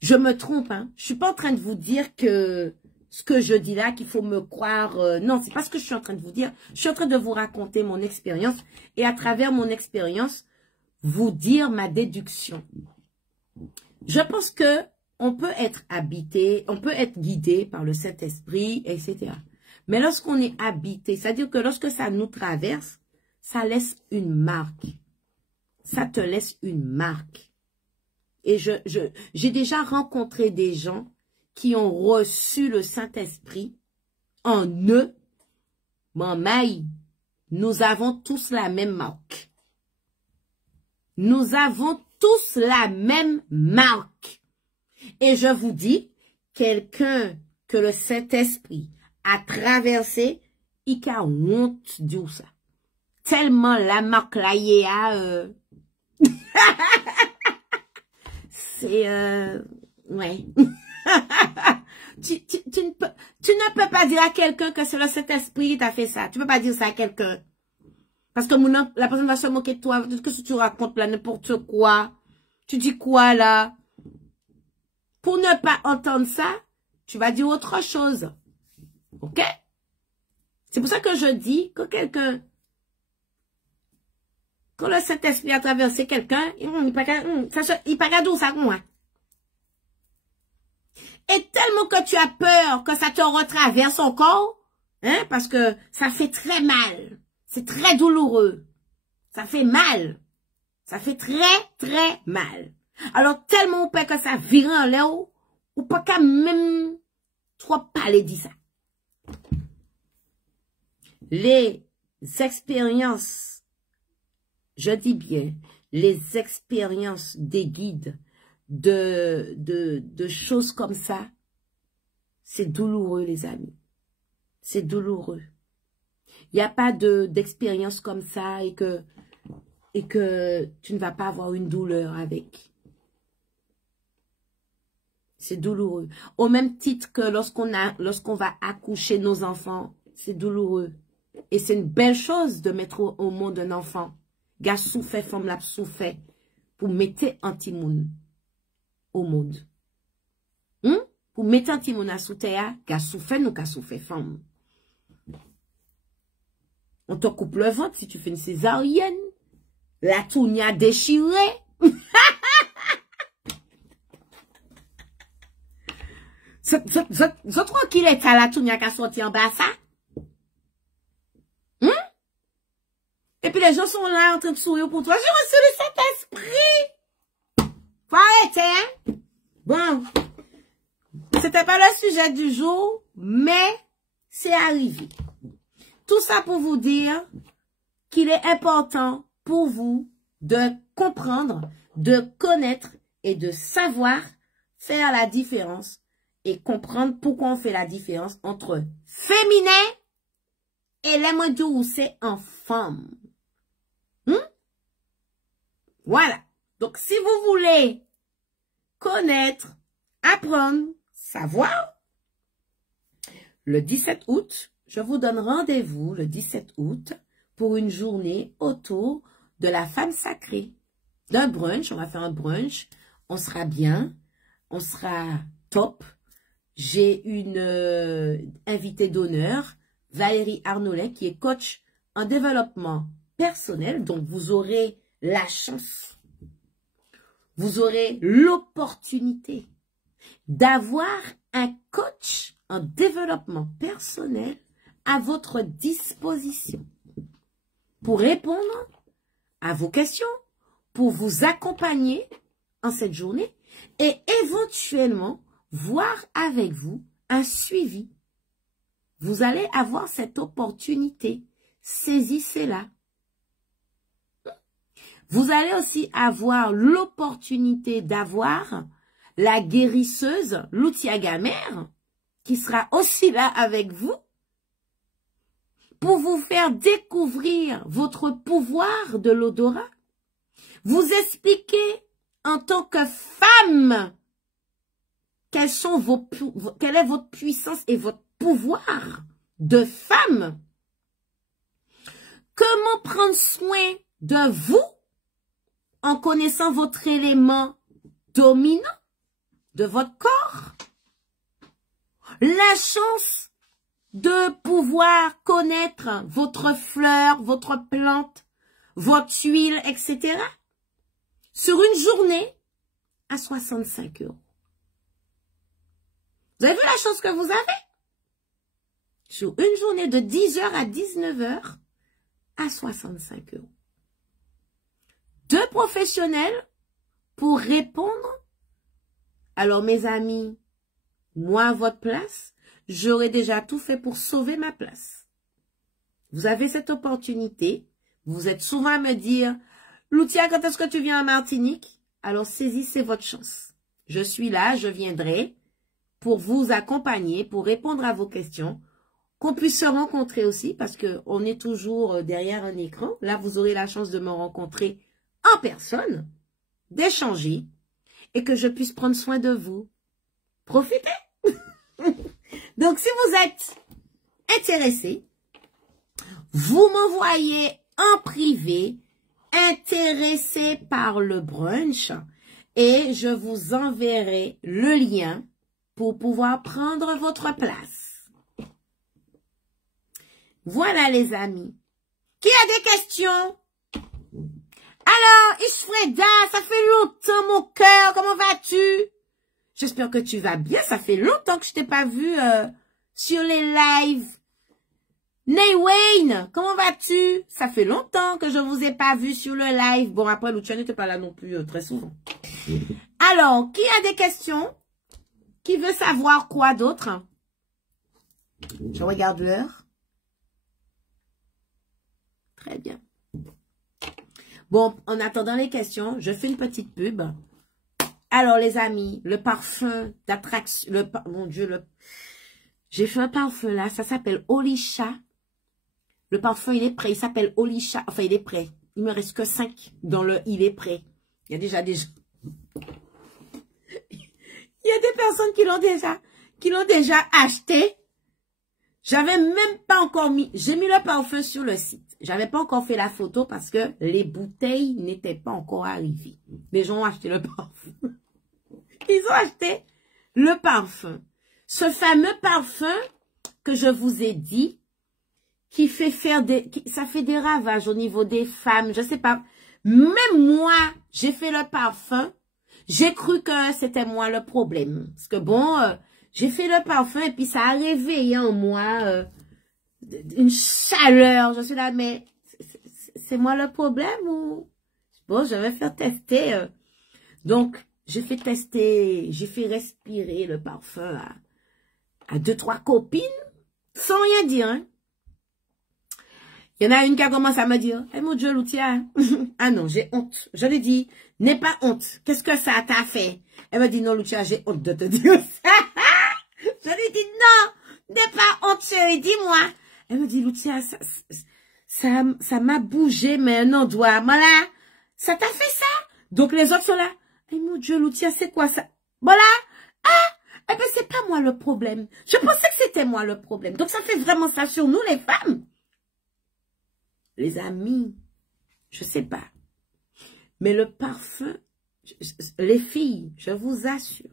je me trompe, hein. Je suis pas en train de vous dire que ce que je dis là, qu'il faut me croire. Non, c'est pas ce que je suis en train de vous dire. Je suis en train de vous raconter mon expérience et à travers mon expérience, vous dire ma déduction. Je pense que on peut être habité, on peut être guidé par le Saint-Esprit, etc. Mais lorsqu'on est habité, c'est-à-dire que lorsque ça nous traverse, ça laisse une marque. Ça te laisse une marque. Et j'ai déjà rencontré des gens qui ont reçu le Saint-Esprit en eux. Maman, nous avons tous la même marque. Nous avons tous la même marque. Et je vous dis, quelqu'un que le Saint-Esprit à traverser, il a honte de ça. Tellement la marque là, il y a, c'est, ouais. Tu ne peux pas dire à quelqu'un que c'est le Saint-Esprit qui t'a fait ça. Tu peux pas dire ça à quelqu'un. Parce que la personne va se moquer de toi. Qu'est-ce que tu racontes là, n'importe quoi. Tu dis quoi là? Pour ne pas entendre ça, tu vas dire autre chose. Ok? C'est pour ça que je dis que quand le Saint-Esprit a traversé quelqu'un, il ne pas qu'à dire ça comme moi. Et tellement que tu as peur que ça te retraverse encore, hein, parce que ça fait très mal. C'est très douloureux. Ça fait mal. Ça fait très, très mal. Alors, tellement peur que ça vire en l'air, ou pas qu'à même trop parler de ça. Les expériences, je dis bien, les expériences des guides de choses comme ça, c'est douloureux, les amis. C'est douloureux. Il n'y a pas d'expérience comme ça et que tu ne vas pas avoir une douleur avec. C'est douloureux. Au même titre que lorsqu'on va accoucher nos enfants, c'est douloureux. Et c'est une belle chose de mettre au monde un enfant. Gars souffert, femme l'a souffert pour mettre anti-moun au monde. Pour mettre anti-moun à sous terre, gars souffert nous, gars souffert femme. On te coupe le ventre si tu fais une césarienne. La tounia déchirée. Je trouve qu'il est à la tounia qui a sorti en bas ça. Et puis les gens sont là en train de sourire pour toi. J'ai reçu le Saint-Esprit. Faut arrêter, hein? Bon. C'était pas le sujet du jour, mais c'est arrivé. Tout ça pour vous dire qu'il est important pour vous de comprendre, de connaître et de savoir faire la différence et comprendre pourquoi on fait la différence entre féminin et les modules où c'est en femme. Voilà. Donc, si vous voulez connaître, apprendre, savoir, le 17 août, je vous donne rendez-vous le 17 août pour une journée autour de la femme sacrée. D'un brunch, on va faire un brunch. On sera bien, on sera top. J'ai une invitée d'honneur, Valérie Arnolin, qui est coach en développement personnel. Donc, vous aurez la chance, vous aurez l'opportunité d'avoir un coach en développement personnel à votre disposition pour répondre à vos questions, pour vous accompagner en cette journée et éventuellement voir avec vous un suivi. Vous allez avoir cette opportunité. Saisissez-la. Vous allez aussi avoir l'opportunité d'avoir la guérisseuse Loutia Gamère qui sera aussi là avec vous pour vous faire découvrir votre pouvoir de l'odorat, vous expliquer en tant que femme quelle est votre puissance et votre pouvoir de femme, comment prendre soin de vous en connaissant votre élément dominant de votre corps, la chance de pouvoir connaître votre fleur, votre plante, votre huile, etc. sur une journée à 65 €. Vous avez vu la chance que vous avez? Sur une journée de 10 h à 19 h à 65 €. 2 professionnels pour répondre. Alors mes amis, moi à votre place, j'aurais déjà tout fait pour sauver ma place. Vous avez cette opportunité. Vous êtes souvent à me dire, Loutia, quand est-ce que tu viens en Martinique? Alors saisissez votre chance. Je suis là, je viendrai pour vous accompagner, pour répondre à vos questions. qu'on puisse se rencontrer aussi, parce que on est toujours derrière un écran. Là, vous aurez la chance de me rencontrer en personne, d'échanger, et que je puisse prendre soin de vous. Profitez! Donc, si vous êtes intéressé, vous m'envoyez en privé, intéressé par le brunch, et je vous enverrai le lien pour pouvoir prendre votre place. Voilà les amis. Qui a des questions? Alors, Isfreda, ça fait longtemps mon cœur, comment vas-tu? J'espère que tu vas bien, ça fait longtemps que je t'ai pas vu sur les lives. Ney Wayne, comment vas-tu? Ça fait longtemps que je vous ai pas vu sur le live. Bon, après, Lucia n'était pas là non plus très souvent. Alors, qui a des questions? Qui veut savoir quoi d'autre? Je regarde l'heure. Très bien. Bon, en attendant les questions, je fais une petite pub. Alors, les amis, le parfum d'attraction, mon Dieu, j'ai fait un parfum là, ça s'appelle Olisha. Le parfum, il est prêt, il s'appelle Olisha, enfin, il est prêt. Il me reste que 5 dans le il est prêt. Il y a déjà des gens. Il y a des personnes qui l'ont déjà acheté. J'avais même pas encore mis, j'ai mis le parfum sur le site. J'avais pas encore fait la photo parce que les bouteilles n'étaient pas encore arrivées. Les gens ont acheté le parfum. Ils ont acheté le parfum. Ce fameux parfum que je vous ai dit, qui fait faire ça fait des ravages au niveau des femmes, je sais pas. Même moi, j'ai fait le parfum. J'ai cru que c'était moi le problème. Parce que bon, j'ai fait le parfum et puis ça a réveillé en moi une chaleur. Je suis là, mais c'est moi le problème ou... Bon, je vais faire tester. Donc, j'ai fait tester, j'ai fait respirer le parfum à 2-3 copines, sans rien dire. Hein. Il y en a une qui a commencé à me dire, « Eh mon Dieu, Lucia, ah non, j'ai honte. » Je lui ai dit, « N'aie pas honte. Qu'est-ce que ça t'a fait? » Elle me dit, « Non, Lucia, j'ai honte de te dire ça. » Je lui ai dit, « Non, n'aie pas honte, chérie, dis-moi. » Elle me dit, « Lucia, ça m'a bougé, mais un endroit. Voilà, ça t'a fait ça? » Donc les autres sont là, « Eh mon Dieu, Lucia, c'est quoi ça? » Voilà. Ah, eh ben c'est pas moi le problème. Je pensais que c'était moi le problème. Donc ça fait vraiment ça sur nous, les femmes. Les amis, je sais pas. Mais le parfum, les filles, je vous assure,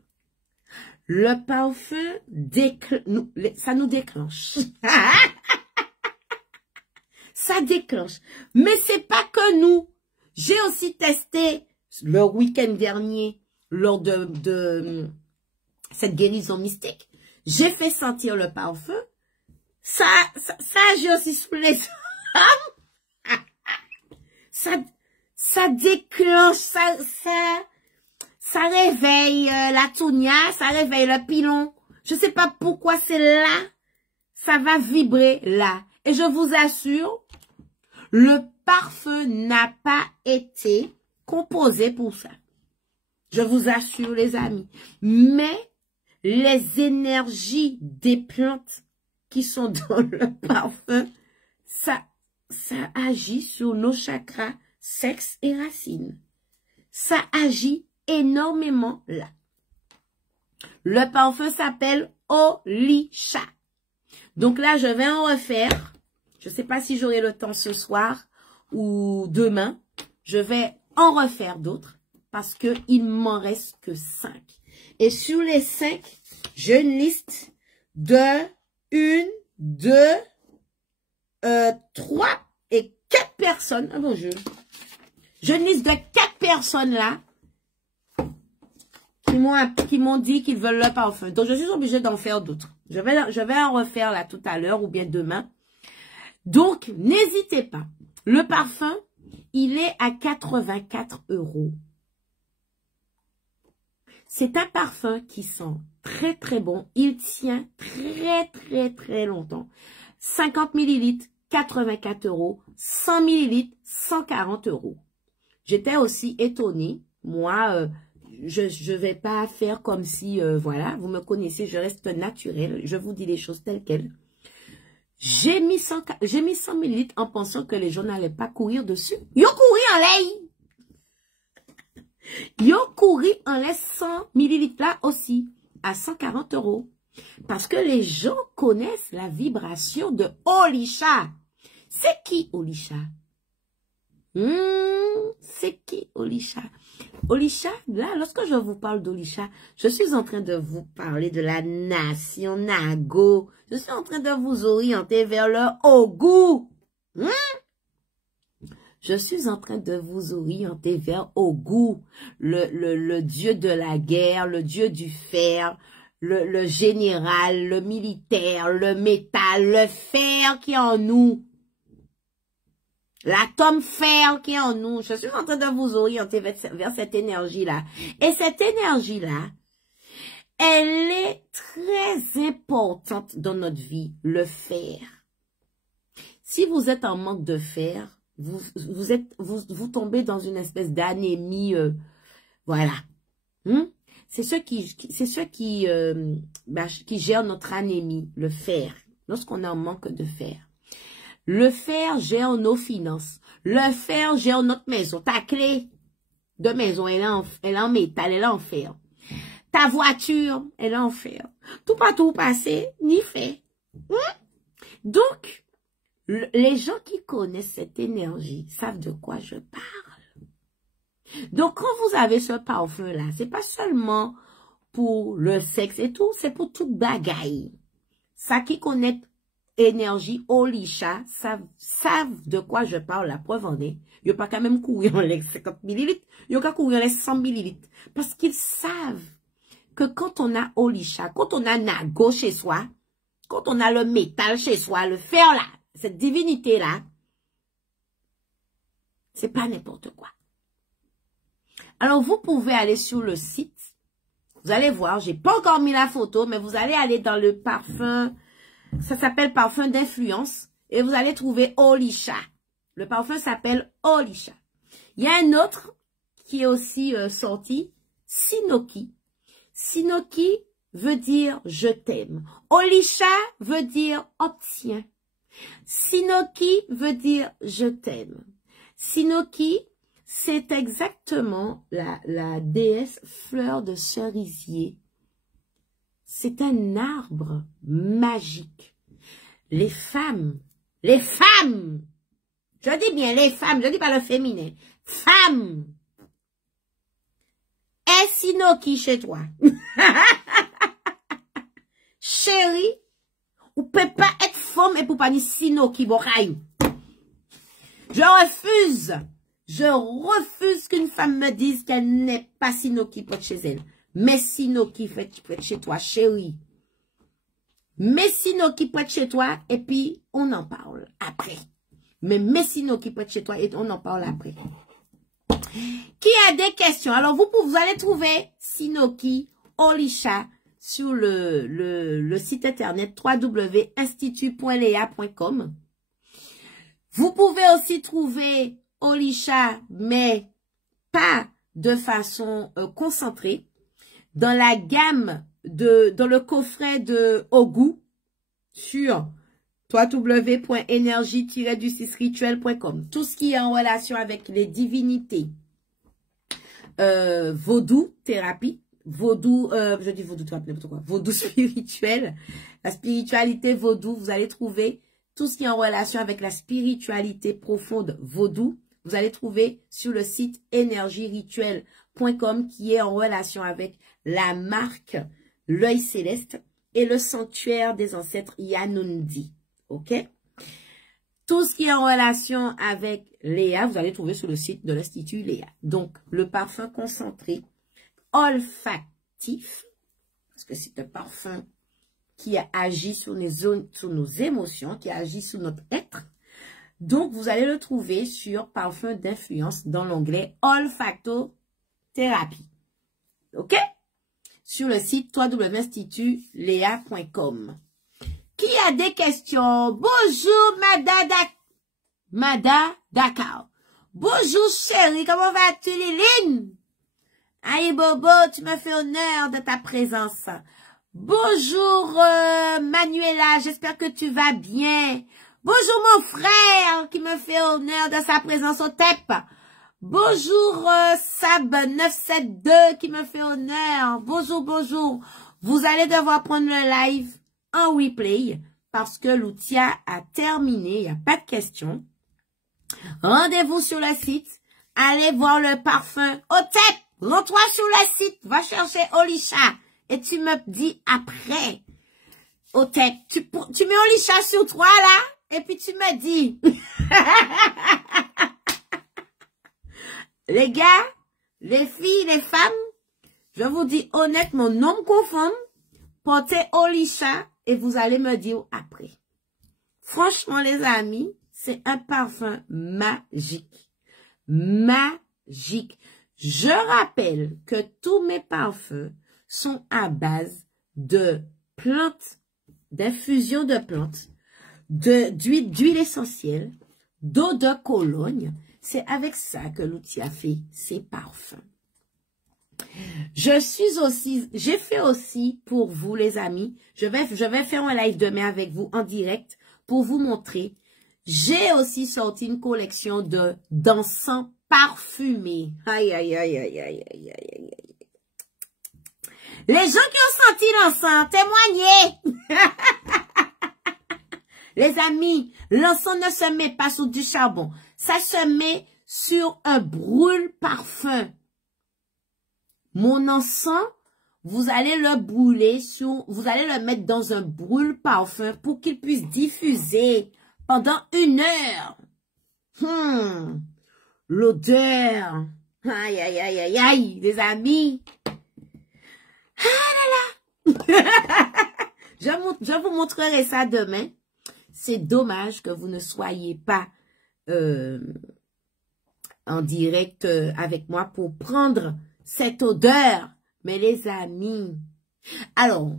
le parfum, ça nous déclenche. Ça déclenche. Mais c'est pas que nous. J'ai aussi testé le week-end dernier, lors de cette guérison mystique. J'ai fait sentir le parfum. Ça agit aussi sur les femmes. Ça déclenche, ça réveille la tounia, ça réveille le pilon. Je sais pas pourquoi c'est là, ça va vibrer là. Et je vous assure, le parfum n'a pas été composé pour ça. Je vous assure les amis. Mais les énergies des plantes qui sont dans le parfum, ça agit sur nos chakras, sexe et racines. Ça agit énormément là. Le parfum s'appelle Olisha. Donc là, je vais en refaire. Je ne sais pas si j'aurai le temps ce soir ou demain. Je vais en refaire d'autres parce qu'il m'en reste que 5. Et sur les 5, j'ai une liste de 1, 2, 3 et 4 personnes. Ah bon, j'ai une liste de 4 personnes là qui m'ont dit qu'ils veulent le parfum. Donc, je suis obligée d'en faire d'autres. Je vais en refaire là tout à l'heure ou bien demain. Donc, n'hésitez pas. Le parfum, il est à 84 €. C'est un parfum qui sent très très bon. Il tient très très très longtemps. 50 ml, 84 €. 100 ml, 140 €. J'étais aussi étonnée. Moi, je vais pas faire comme si, voilà, vous me connaissez, je reste naturelle. Je vous dis les choses telles quelles. J'ai mis 100 millilitres en pensant que les gens n'allaient pas courir dessus. Yo couru en lait. Yo couru en lait 100 millilitres là aussi à 140 €. Parce que les gens connaissent la vibration de Olisha. C'est qui Olisha? C'est qui Olisha? Olisha, là, lorsque je vous parle d'Olisha, je suis en train de vous parler de la nation Nago. Je suis en train de vous orienter vers le Ogu. Je suis en train de vous orienter vers Ogu, le dieu de la guerre, le dieu du fer, le général, le militaire, le métal, le fer qui est en nous. L'atome fer qui est en nous. Je suis en train de vous orienter vers cette énergie-là. Et cette énergie-là, elle est très importante dans notre vie, le fer. Si vous êtes en manque de fer, vous tombez dans une espèce d'anémie, voilà. C'est ceux qui gèrent notre anémie, le fer, lorsqu'on a un manque de fer. Le fer gère nos finances. Le fer gère notre maison. Ta clé de maison, elle est en métal, elle est en fer. Ta voiture, elle est en fer. Tout pas tout passé, ni fait. Donc, les gens qui connaissent cette énergie savent de quoi je parle. Donc, quand vous avez ce parfum-là, c'est pas seulement pour le sexe et tout, c'est pour toute bagaille. Ça qui connaît énergie, Olisha, savent de quoi je parle, la preuve en est. Il n'y a pas quand même courir en les 50 millilitres, il y a qu'à courir en les 100 millilitres. Parce qu'ils savent que quand on a Olisha, quand on a Nago chez soi, quand on a le métal chez soi, le fer là, cette divinité-là, c'est pas n'importe quoi. Alors, vous pouvez aller sur le site. Vous allez voir, j'ai pas encore mis la photo, mais vous allez aller dans le parfum. Ça s'appelle parfum d'influence. Et vous allez trouver Olisha. Le parfum s'appelle Olisha. Il y a un autre qui est aussi sorti, Sinoki. Sinoki veut dire je t'aime. Olisha veut dire obtiens. Sinoki veut dire je t'aime. Sinoki, c'est exactement la déesse fleur de cerisier. C'est un arbre magique. Les femmes, je dis bien les femmes, je dis pas le féminin, femmes, est Sinoki chez toi. Chérie, ou peut pas être femme et pour pas ni Sinoki boraï. Je refuse qu'une femme me dise qu'elle n'est pas Sinoki près de chez elle. Mais Sinoki près de chez toi, chérie. Mais Sinoki près de chez toi, et puis on en parle après. Mais Sinoki près de chez toi, et on en parle après. Qui a des questions? Alors, vous allez trouver Sinoki, Olisha, sur le site internet www.institut.lea.com. Vous pouvez aussi trouver Olisha, mais pas de façon concentrée, dans la gamme dans le coffret de Ogu sur www.energie-du6rituel.com. Tout ce qui est en relation avec les divinités, vaudou, thérapie, vaudou, je dis vaudou, n'importe quoi, vaudou spirituel, la spiritualité vaudou, vous allez trouver tout ce qui est en relation avec la spiritualité profonde vaudou, vous allez trouver sur le site énergie-rituel.com qui est en relation avec la marque L'œil céleste et le sanctuaire des ancêtres Yanundi. OK? Tout ce qui est en relation avec Léa, vous allez trouver sur le site de l'Institut Léa. Donc, le parfum concentré, olfactif, parce que c'est un parfum qui agit sur nos émotions, qui agit sur notre être. Donc, vous allez le trouver sur parfum d'influence dans l'onglet olfactothérapie. OK? Sur le site www.institutlea.com. Qui a des questions? Bonjour, Mada Dakar. Bonjour, chérie. Comment vas-tu, Liline? Aïe, Bobo, tu me fais honneur de ta présence. Bonjour Manuela, j'espère que tu vas bien. Bonjour mon frère qui me fait honneur de sa présence au TEP. Bonjour Sab972 qui me fait honneur. Bonjour, bonjour. Vous allez devoir prendre le live en replay parce que l'outil a terminé, il n'y a pas de questions. Rendez-vous sur le site. Allez voir le parfum au TEP. Rends-toi sur le site. Va chercher Olisha. Et tu me dis après. Au TEP. Tu mets Olisha sur toi là. Et puis tu me dis. Les gars, les filles, les femmes. Je vous dis honnêtement, non conforme. Portez Olisha. Et vous allez me dire après. Franchement les amis. C'est un parfum magique. Magique. Je rappelle que tous mes parfums sont à base de plantes, d'infusion de plantes, d'huile essentielle, d'eau de Cologne. C'est avec ça que l'outil a fait ses parfums. J'ai fait aussi pour vous les amis, je vais faire un live demain avec vous en direct pour vous montrer. J'ai aussi sorti une collection d'encens parfumés. Aïe, aïe, aïe, aïe, aïe, aïe, aïe, aïe. Les gens qui ont senti l'encens, témoignez. Les amis, l'encens ne se met pas sur du charbon. Ça se met sur un brûle-parfum. Mon encens, vous allez le brûler vous allez le mettre dans un brûle-parfum pour qu'il puisse diffuser pendant 1 heure. L'odeur. Aïe, aïe, aïe, aïe, aïe, les amis. Ah là là. Je vous montrerai ça demain. C'est dommage que vous ne soyez pas en direct avec moi pour prendre cette odeur. Mais les amis, alors,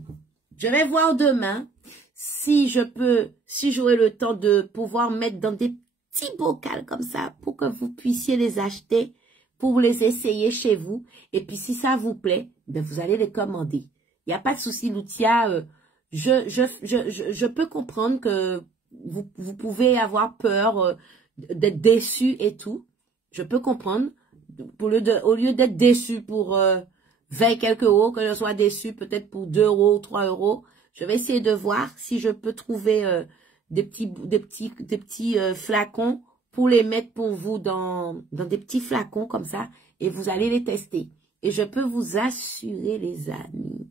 je vais voir demain si j'aurai le temps de pouvoir mettre dans des petits bocals comme ça pour que vous puissiez les acheter, pour les essayer chez vous. Et puis, si ça vous plaît, ben vous allez les commander. Il n'y a pas de souci, Loutia. Je peux comprendre que vous pouvez avoir peur d'être déçu et tout. Je peux comprendre. Au lieu d'être déçu pour 20 quelques euros, que je sois déçu peut-être pour 2 euros ou 3 euros. Je vais essayer de voir si je peux trouver des petits flacons pour les mettre pour vous dans des petits flacons comme ça. Et vous allez les tester. Et je peux vous assurer, les amis.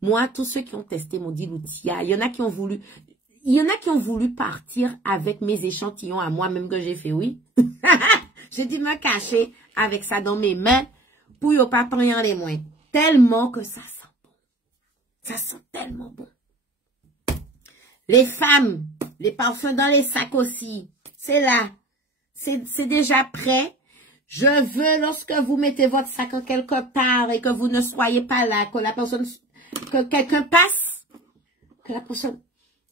Moi, tous ceux qui ont testé m'ont dit, Loutia, il y en a qui ont voulu partir avec mes échantillons à moi-même que j'ai fait, oui. J'ai dû me cacher avec ça dans mes mains pour ne pas prendre les moins. Tellement que ça sent bon. Ça sent tellement bon. Les femmes, les parfums dans les sacs aussi. C'est là. C'est déjà prêt. Je veux, lorsque vous mettez votre sac en quelque part et que vous ne soyez pas là, que quelqu'un passe, que la personne...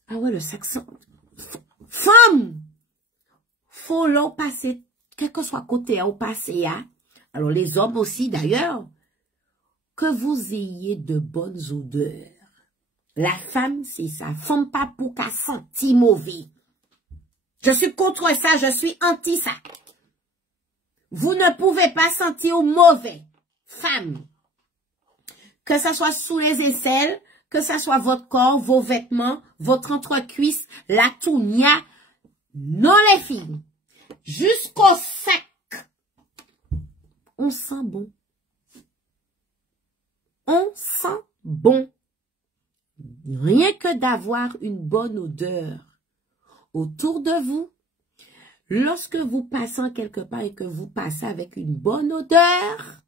Ah ouais, le sac sent... Femme! Faut l'en passer, quel que soit côté ou passer, hein. Alors les hommes aussi d'ailleurs, que vous ayez de bonnes odeurs. La femme, c'est ça. Femme pas pour qu'elle sente mauvais. Je suis contre ça, je suis anti ça. Vous ne pouvez pas sentir mauvais. Femme. Que ça soit sous les aisselles, que ça soit votre corps, vos vêtements, votre entrecuisse, la tounia. Non les filles. Jusqu'au sac. On sent bon. On sent bon. Rien que d'avoir une bonne odeur autour de vous. Lorsque vous passez quelque part et que vous passez avec une bonne odeur,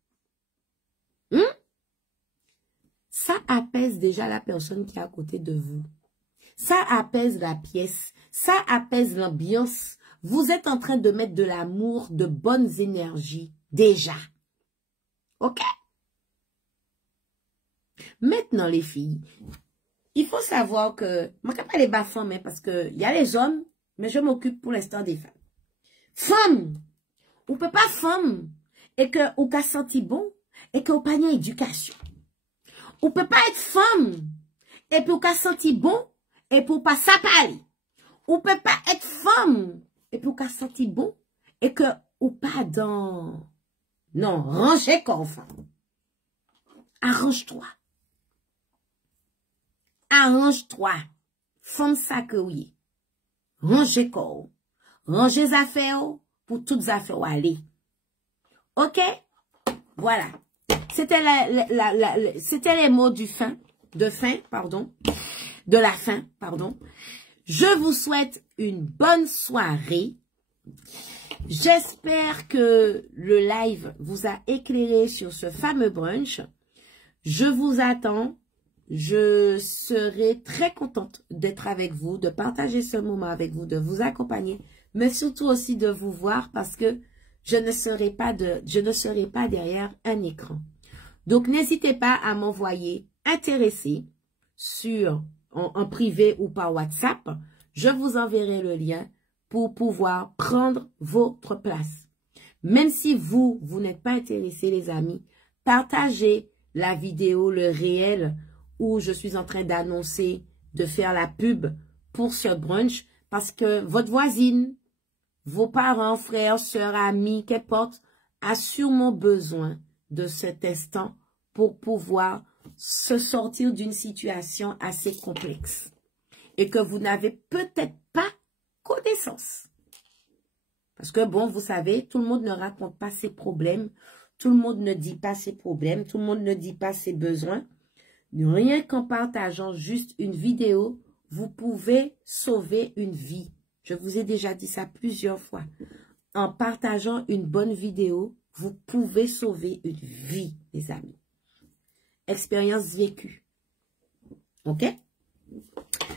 ça apaise déjà la personne qui est à côté de vous. Ça apaise la pièce. Ça apaise l'ambiance. Vous êtes en train de mettre de l'amour, de bonnes énergies, déjà. OK? Maintenant, les filles, il faut savoir que, moi, je ne peux pas les bas femmes, parce qu'il y a les hommes, mais je m'occupe pour l'instant des femmes. Femme, on ne peut pas femme, et que, ou qu'a senti bon, et que, ou pas n'y éducation. Ou peut pas être femme. Et pour qu'elle senti bon. Et pour pas ça parler. Ou peut pas être femme. Et pour qu'elle senti bon. Et que, ou pas dans... Non, rangez quoi, enfin. Arrange-toi. Arrange-toi. Femme ça que oui. Rangez quoi. Rangez les affaires pour toutes les affaires aller. Ok? Voilà. C'était les mots de la fin, pardon. Je vous souhaite une bonne soirée. J'espère que le live vous a éclairé sur ce fameux brunch. Je vous attends. Je serai très contente d'être avec vous, de partager ce moment avec vous, de vous accompagner, mais surtout aussi de vous voir parce que je ne serai pas derrière un écran. Donc, n'hésitez pas à m'envoyer intéressé en privé ou par WhatsApp. Je vous enverrai le lien pour pouvoir prendre votre place. Même si vous n'êtes pas intéressé, les amis, partagez la vidéo, le réel, où je suis en train d'annoncer, de faire la pub pour ce brunch, parce que votre voisine, vos parents, frères, sœurs, amis, qu'importe, a sûrement besoin de cet instant pour pouvoir se sortir d'une situation assez complexe et que vous n'avez peut-être pas connaissance. Parce que bon, vous savez, tout le monde ne raconte pas ses problèmes, tout le monde ne dit pas ses problèmes, tout le monde ne dit pas ses besoins. Rien qu'en partageant juste une vidéo, vous pouvez sauver une vie. Je vous ai déjà dit ça plusieurs fois. En partageant une bonne vidéo, vous pouvez sauver une vie, les amis. Expérience vécue. Ok?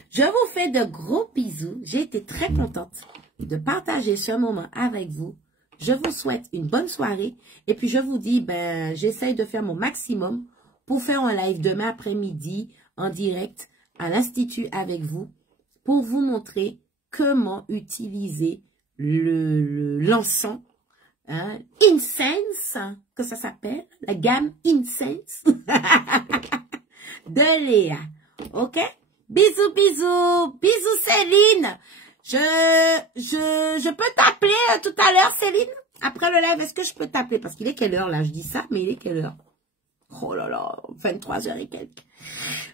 Je vous fais de gros bisous. J'ai été très contente de partager ce moment avec vous. Je vous souhaite une bonne soirée. Et puis, je vous dis, j'essaye de faire mon maximum pour faire un live demain après-midi en direct à l'Institut avec vous pour vous montrer comment utiliser l'encens Incense, que ça s'appelle, la gamme Incense de Léa. Ok? Bisous, bisous. Bisous, Céline. Je peux t'appeler tout à l'heure, Céline? Après le live, est-ce que je peux t'appeler? Parce qu'il est quelle heure là? Je dis ça, mais il est quelle heure? Oh là là, 23h et quelques.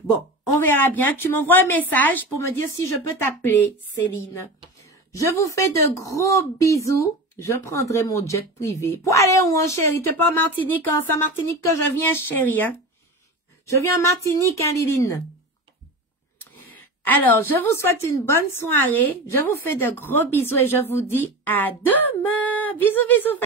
Bon, on verra bien. Tu m'envoies un message pour me dire si je peux t'appeler, Céline. Je vous fais de gros bisous. Je prendrai mon jet privé. Pour aller où, hein, chérie? T'es pas en Martinique, hein? C'est en Martinique que je viens, chérie, hein? Je viens en Martinique, hein, Liline? Alors, je vous souhaite une bonne soirée. Je vous fais de gros bisous et je vous dis à demain. Bisous, bisous.